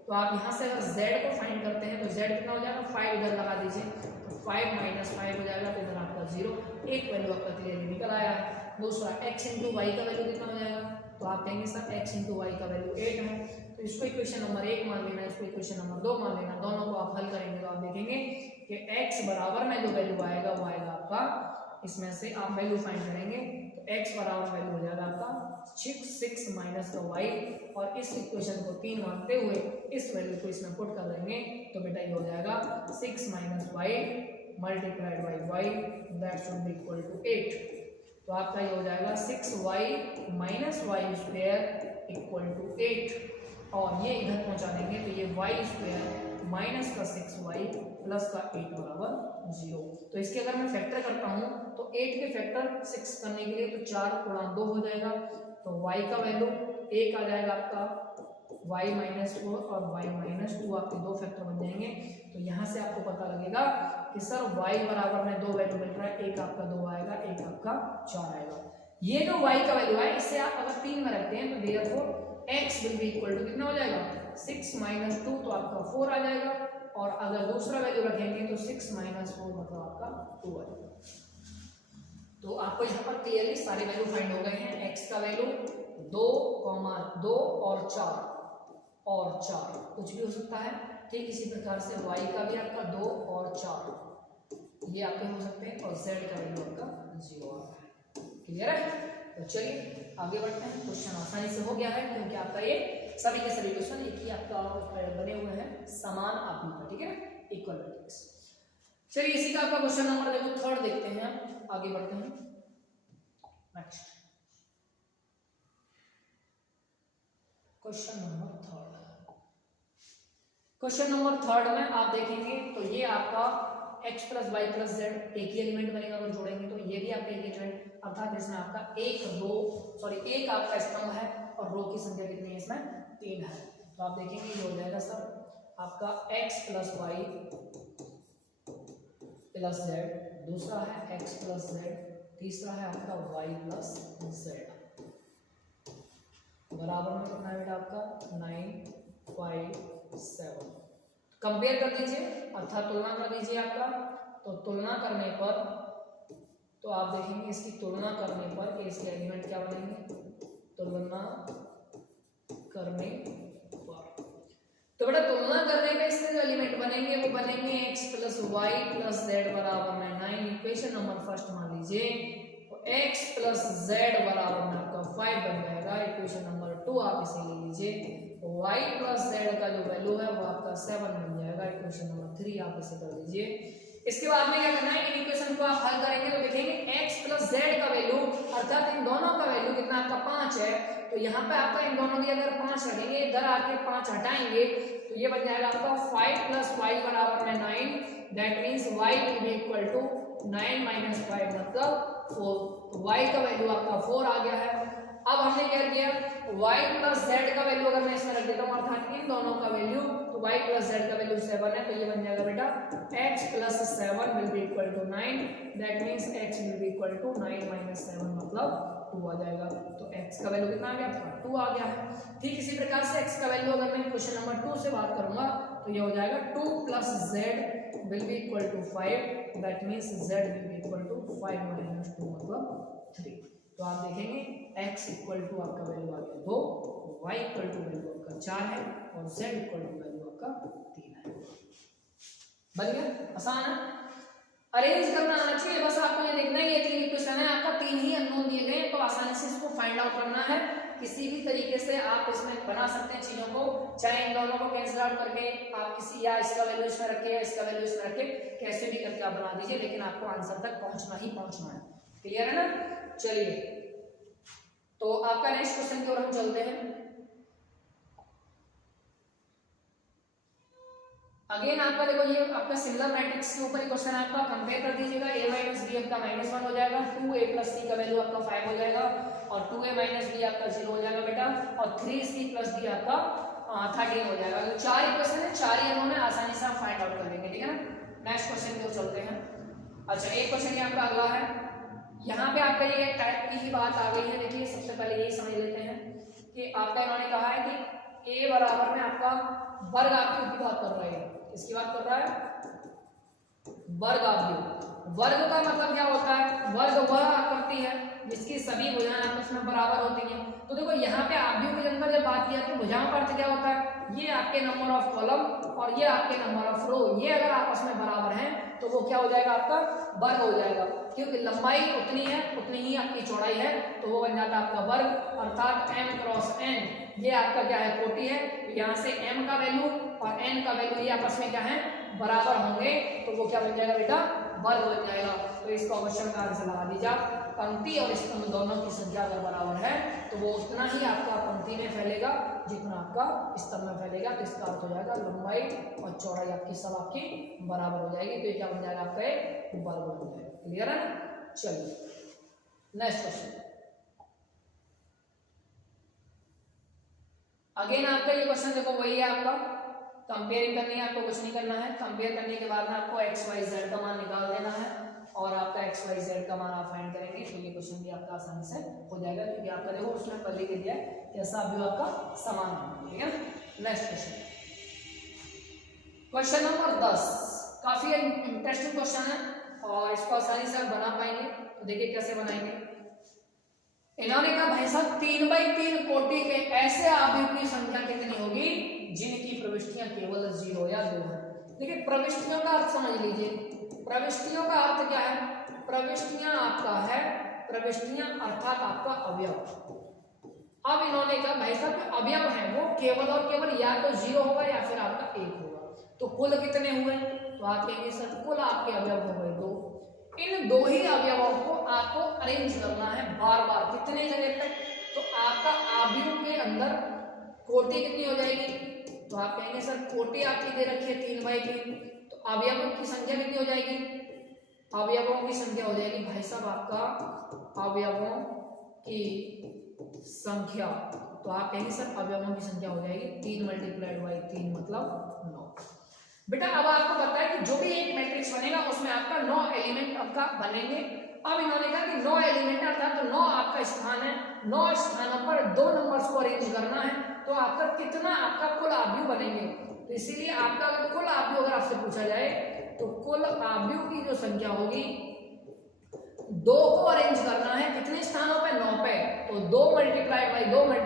तो आप यहाँ से अगर z को फाइंड करते हैं तो z कितना हो जाएगा 5 इधर लगा दीजिए तो 5 - 5 हो जाएगा, तो इधर आपका 0, एक वैल्यू आपका क्लियरली निकल आया है। दूसरा x × y का वैल्यू कितना हो जाएगा, तो आप कहेंगे सर x × y का वैल्यू 8 है, तो इसको इक्वेशन नंबर 1 मान लेना, इसको इक्वेशन नंबर 2 मान लेना। दोनों को आप हल करेंगे तो आप देखेंगे कि x बराबर में जो वैल्यू आएगा वो आएगा आपका, इसमें से आप वैल्यू फाइंड करेंगे तो x बराबर वैल्यू हो जाएगा आपका 6 माइनस का y, और इस इक्वेशन को 3 मानते हुए इस वैल्यू को इसमें पुट कर देंगे तो बेटा ये हो जाएगा 6 - y multiplied by y, that should be equal to 8। तो आपका ये हो जाएगा 6y - y² इक्वल टू 8, और ये इधर पहुंचा देंगे तो ये y² माइनस का 6y प्लस का 8 बराबर 0। तो इसके अगर मैं फैक्टर करता हूं तो 8 के फैक्टर 6 करने के लिए तो 4 × 2 हो जाएगा, तो y का वैल्यू 1 आ जाएगा आपका, y - 4 और y - 2 आपके दो फैक्टर बन जाएंगे। तो यहाँ से आपको पता लगेगा कि सर y बराबर में दो वैल्यू मिल रहा है, एक आपका 2 आएगा, एक आपका 4 आएगा। ये जो y का वैल्यू है इससे आप अगर 3 में रखते हैं तो therefore x will be equal to कितना हो जाएगा 6 - 2, तो आपका 4 आ जाएगा, और अगर दूसरा वैल्यू रखेंगे तो 6 - 4 मतलब आपका 2 आ जाएगा। तो आपको यहाँ पर क्लियरली सारे वैल्यू फाइंड हो गए हैं। x का वैल्यू 2, 2 और 4 कुछ भी हो सकता है। ठीक इसी प्रकार से y का भी आपका 2 और 4 ये आपके हो सकते हैं, और z का वैल्यू आपका 0 आ रहा है। क्लियर है? तो चलिए आगे बढ़ते हैं। क्वेश्चन आसानी से हो गया है क्योंकि आपका ये सभी के सभी क्वेश्चन एक ही आपका बने हुए हैं, समान आपी का, ठीक है ना, इक्वल मैट्रिक्स। चलिए इसी का आपका क्वेश्चन नंबर देखो 3 देखते हैं, आगे बढ़ते हैं। Next question number 3। Question number 3 में आप देखेंगे तो ये आपका x + y + z एक ही एलिमेंट बनेगा, अगर जोड़ेंगे तो ये भी आपका एक एलिमेंट, अर्थात इसमें आपका एक आपका स्तंभ है और रो की संख्या कितनी है इसमें 3 है। तो आप देखेंगे ये हो जाएगा सर आपका x + y + z, दूसरा है x + z, तीसरा है आपका y + z, बराबर में कितना है बेटा आपका 9, 5, 7। कंपेयर कर दीजिए अर्थात तुलना कर दीजिए आपका, तो तुलना करने पर तो आप देखेंगे इसकी तुलना करने पर इसके एलिमेंट क्या बनेंगे, तुलना करने पर तो बेटा तुलना करने पे इसके जो एलिमेंट बनेंगे वो बनेंगे x + y + z बराबर में 9। इक्वेशन नंबर फर्स्ट मान लीजिए तो x + z बराबर में आपका 5 बन जाएगा। इक्वेशन नंबर 2 आप इसे ले लीजिए, y + z का जो वैल्यू है वो आपका 7 बन जाएगा। इक्वेशन नंबर 3 आप इसे कर लीजिए। इसके बाद में क्या करना है, इन इक्वेशन को आप हल करेंगे तो देखेंगे x + z का वैल्यू अर्थात इन दोनों का वैल्यू कितना आपका 5 है, तो यहाँ पे आपका इन दोनों की अगर 5 रखेंगे, इधर आके 5 हटाएंगे तो ये बन जाएगा आपका 5 + y बराबर में 9, that means y will be equal to 9 - 5 मतलब 4। तो y का वैल्यू आपका 4 आ गया है। अब हमने क्या किया, y + z का वैल्यू अगर मैं इसमें रख देता हूँ अर्थात इन दोनों का वैल्यू, तो y + z का वैल्यू 7 है, तो ये बन जाएगा बेटा x + 7 will be equal to 9, that means x will be equal to 9 - 7 मतलब 2 आ जाएगा। तो x का वैल्यू कितना आ गया आपका 2 आ गया है। ठीक इसी प्रकार से x का वैल्यू अगर मैं क्वेश्चन नंबर 2 से बात करूंगा तो ये हो जाएगा 2 + z will be equal to 5, that means z will be equal to 5 - 2 मतलब 3। तो आप देखेंगे x इक्वल टू आपका वैल्यू आ गया 2, y इक्वल टू वैल्यू आपका 4 है और z इक्वल टू वैल्यू आपका 3 है। बन गया, आसान है, अरेंज करना आना चाहिए, बस आपको ये देखना है ये 3 इक्वेशन है आपका, 3 ही अननोन दिए गए हैं, तो आसानी से इसको फाइंड आउट करना है। किसी भी तरीके से आप इसमें बना सकते हैं चीजों को, चाहे इन दोनों को कैंसिल आउट करके आप किसी या इसका वैल्यू इसमें रखे या इसका वैल्यू इसमें रखे, कैसे भी करके आप बना दीजिए, लेकिन आपको आंसर तक पहुंचना ही पहुंचना है। क्लियर है ना? चलिए तो आपका नेक्स्ट क्वेश्चन की ओर हम चलते हैं। अगेन आपका देखो ये आपका सिमिलर मैट्रिक्स के ऊपर क्वेश्चन है आपका, कंपेयर कर दीजिएगा। a - b आपका -1 हो जाएगा, 2a + c का वैल्यू आपका 5 हो जाएगा और 2a - b आपका 0 हो जाएगा बेटा, और 3c + d आपका 13 हो जाएगा। तो 4 इक्वेशन है, 4 ही इन्होंने आसानी से आप फाइंड आउट कर लेंगे, ठीक है ना। नेक्स्ट क्वेश्चन की ओर चलते हैं। अच्छा एक क्वेश्चन ये आपका अगला है, यहाँ पे आपका ये टाइप की ही बात आ गई है। देखिए सबसे पहले यही समझ लेते हैं कि आपका इन्होंने कहा है कि ए बराबर में आपका वर्ग आव्यूह की बात कर रहा है। किसकी बात कर रहा है? वर्ग आव्यूह। वर्ग का मतलब क्या होता है? वर्ग वह आकृति है जिसकी सभी भुजाएं आपस में बराबर होती हैं। तो देखो यहाँ पे आव्यूह के अंदर जब बात किया तो भुजाओं का अर्थ क्या होता है? ये आपके नंबर ऑफ कॉलम और ये आपके नंबर ऑफ रो, ये अगर आपस में बराबर हैं तो वो क्या हो जाएगा? आपका वर्ग हो जाएगा, क्योंकि लंबाई उतनी है उतनी ही आपकी चौड़ाई है, तो वो बन जाता है आपका वर्ग। अर्थात m क्रॉस n ये आपका क्या है? कोटि है। यहाँ से m का वैल्यू और n का वैल्यू ये आपस में क्या है? बराबर होंगे, तो वो क्या बन जाएगा बेटा? वर्ग बन जाएगा। तो इसका क्वेश्चन का आंसर लगा दीजिए। पंक्ति और स्तंभ दोनों की संख्या अगर बराबर है तो वो उतना ही आपका पंक्ति में फैलेगा जितना आपका स्तंभ में फैलेगा। तो इसका अर्थ हो जाएगा लंबाई और चौड़ाई आपकी सब आपकी बराबर हो जाएगी, तो ये क्या बन जाएगा? आपका एक वर्ग बन जाएगा। क्लियर है ना? चलिए नेक्स्ट क्वेश्चन। अगेन आपका ये क्वेश्चन देखो वही है, आपका कंपेयरिंग करनी है, आपको कुछ नहीं करना है। कंपेयर करने के बाद में आपको एक्स वाई जेड का मान निकाल देना है और आपका एक्स वाई जेड का मान आप फाइंड करेंगे, तो ये क्वेश्चन भी आपका आसानी से हो जाएगा, क्योंकि आपका देखो उसमें पहले के दिया है कैसा भी आपका समान है। ठीक है ना? नेक्स्ट क्वेश्चन, क्वेश्चन नंबर 10 काफी इंटरेस्टिंग क्वेश्चन है और इसको आसानी से आप बना पाएंगे। तो देखिए कैसे बनाएंगे। इन्होंने कहा भाई साहब 3/3 कोटि के ऐसे आव्यूह की संख्या कितनी होगी जिनकी प्रविष्टियां केवल 0 या 2 है। देखिए प्रविष्टियों का अर्थ समझ लीजिए। प्रविष्टियों का अर्थ क्या है? प्रविष्टियां आपका है, प्रविष्टियां अर्थात आपका अवयव। अब इन्होंने कहा भाई साहब अवयव है वो केवल और केवल या तो 0 होगा या फिर आपका 1 होगा। तो कुल कितने हुए? तो आप कहेंगे सर कुल आपके अवयव हो गए 2। इन 2 ही अवयवों को आपको अरेंज करना है बार बार कितने जगह तक? तो आपका आव्यूह के अंदर कोटि कितनी हो जाएगी? तो आप कहेंगे सर कोटि आपकी दे रखी है 3/3, तो अवयवों की संख्या कितनी हो जाएगी? अवयवों की संख्या हो जाएगी भाई साहब आपका अवयवों की संख्या, तो आप कहेंगे सर अवयवों की संख्या हो जाएगी 3 × 3 मतलब 9। बेटा अब आपको पता है कि जो भी एक मैट्रिक्स बनेगा उसमें आपका 9 एलिमेंट आपका बनेंगे। अब इन्होंने कहा कि 9 एलिमेंट अर्थात तो 9 आपका स्थान है, 9 स्थानों पर 2 नंबर्स को अरेंज करना है, तो आपका कितना आपका कुल आव्यूह बनेंगे? तो इसीलिए आपका अगर कुल आव्यूह अगर आपसे पूछा जाए तो कुल आव्यूह की जो संख्या होगी 2 को अरेंज करना है कितने स्थानों पे? 9 पे। तो 2 × 2 ×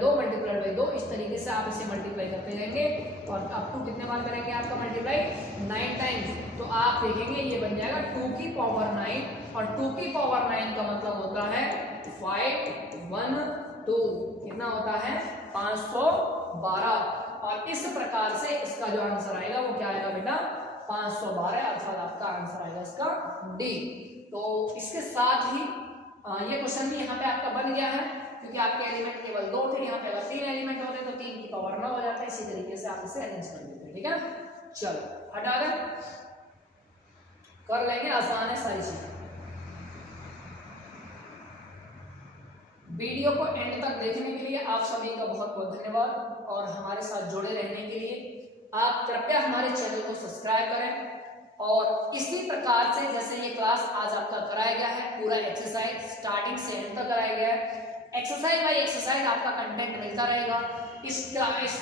2 × 2 इस तरीके से आप इसे मल्टीप्लाई करते जाएंगे और अप टू कितने बार करेंगे आपका मल्टीप्लाई? 9 टाइम्स। तो आप देखेंगे ये बन जाएगा 2 की पावर 9 और 2 की पावर 9 का मतलब होता है 512। कितना होता है? 512। और इस प्रकार से इसका जो आंसर आएगा वो क्या आएगा बेटा? 512, अर्थात आपका आंसर आएगा इसका डी। तो इसके साथ ही ये क्वेश्चन भी यहाँ पे आपका बन गया है, क्योंकि आपके एलिमेंट केवल 2 थे, यहाँ पे अगर 3 एलिमेंट होते तो 3 की पावर 9 हो जाता है। इसी तरीके से आप इसे अरेंज कर लेते हैं। ठीक है ना? चलो हटा दें, कर लेंगे, आसान है सारी चीजें। वीडियो को एंड तक देखने के लिए आप सभी का बहुत बहुत धन्यवाद और हमारे साथ जुड़े रहने के लिए आप कृपया हमारे चैनल को सब्सक्राइब करें। और इसी प्रकार से जैसे ये क्लास आज आपका कराया गया है, पूरा एक्सरसाइज स्टार्टिंग से एंड तक कराया गया है, एक्सरसाइज बाय एक्सरसाइज आपका कंटेंट मिलता रहेगा। इस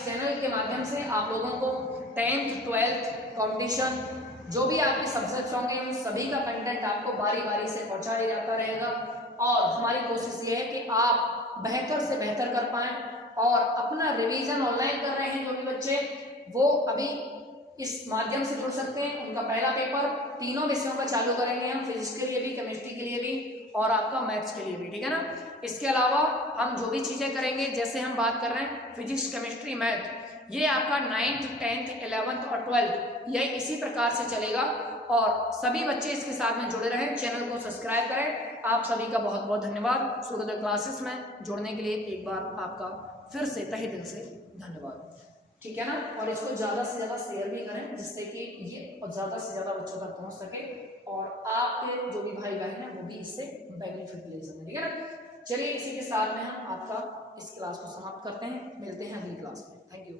चैनल के माध्यम से आप लोगों को 10th 12th कंपटीशन जो भी आपके सब्जेक्ट्स होंगे उन सभी का कंटेंट आपको बारी बारी से पहुंचाया जाता रहेगा। और हमारी कोशिश ये है कि आप बेहतर से बेहतर कर पाएं और अपना रिवीजन ऑनलाइन कर रहे हैं जो भी बच्चे, वो अभी इस माध्यम से जुड़ सकते हैं। उनका पहला पेपर तीनों विषयों का चालू करेंगे हम, फिजिक्स के लिए भी, केमिस्ट्री के लिए भी और आपका मैथ्स के लिए भी। ठीक है ना? इसके अलावा हम जो भी चीजें करेंगे, जैसे हम बात कर रहे हैं फिजिक्स, केमिस्ट्री, मैथ, ये आपका 9th 10th 11th और 12th ये इसी प्रकार से चलेगा। और सभी बच्चे इसके साथ में जुड़े रहें, चैनल को सब्सक्राइब करें। आप सभी का बहुत बहुत धन्यवाद। सूर्योदय क्लासेस में जुड़ने के लिए एक बार आपका फिर से तहे दिल से धन्यवाद। ठीक है ना? और इसको ज़्यादा से ज़्यादा शेयर भी करें जिससे कि ये ज़्यादा से ज़्यादा बच्चों तक पहुंच सके और आपके जो भी भाई बहन हैं वो भी इससे बेनिफिट ले सकें। ठीक है ना? चलिए इसी के साथ में हम आपका इस क्लास को समाप्त करते हैं, मिलते हैं अगली क्लास में। Thank you.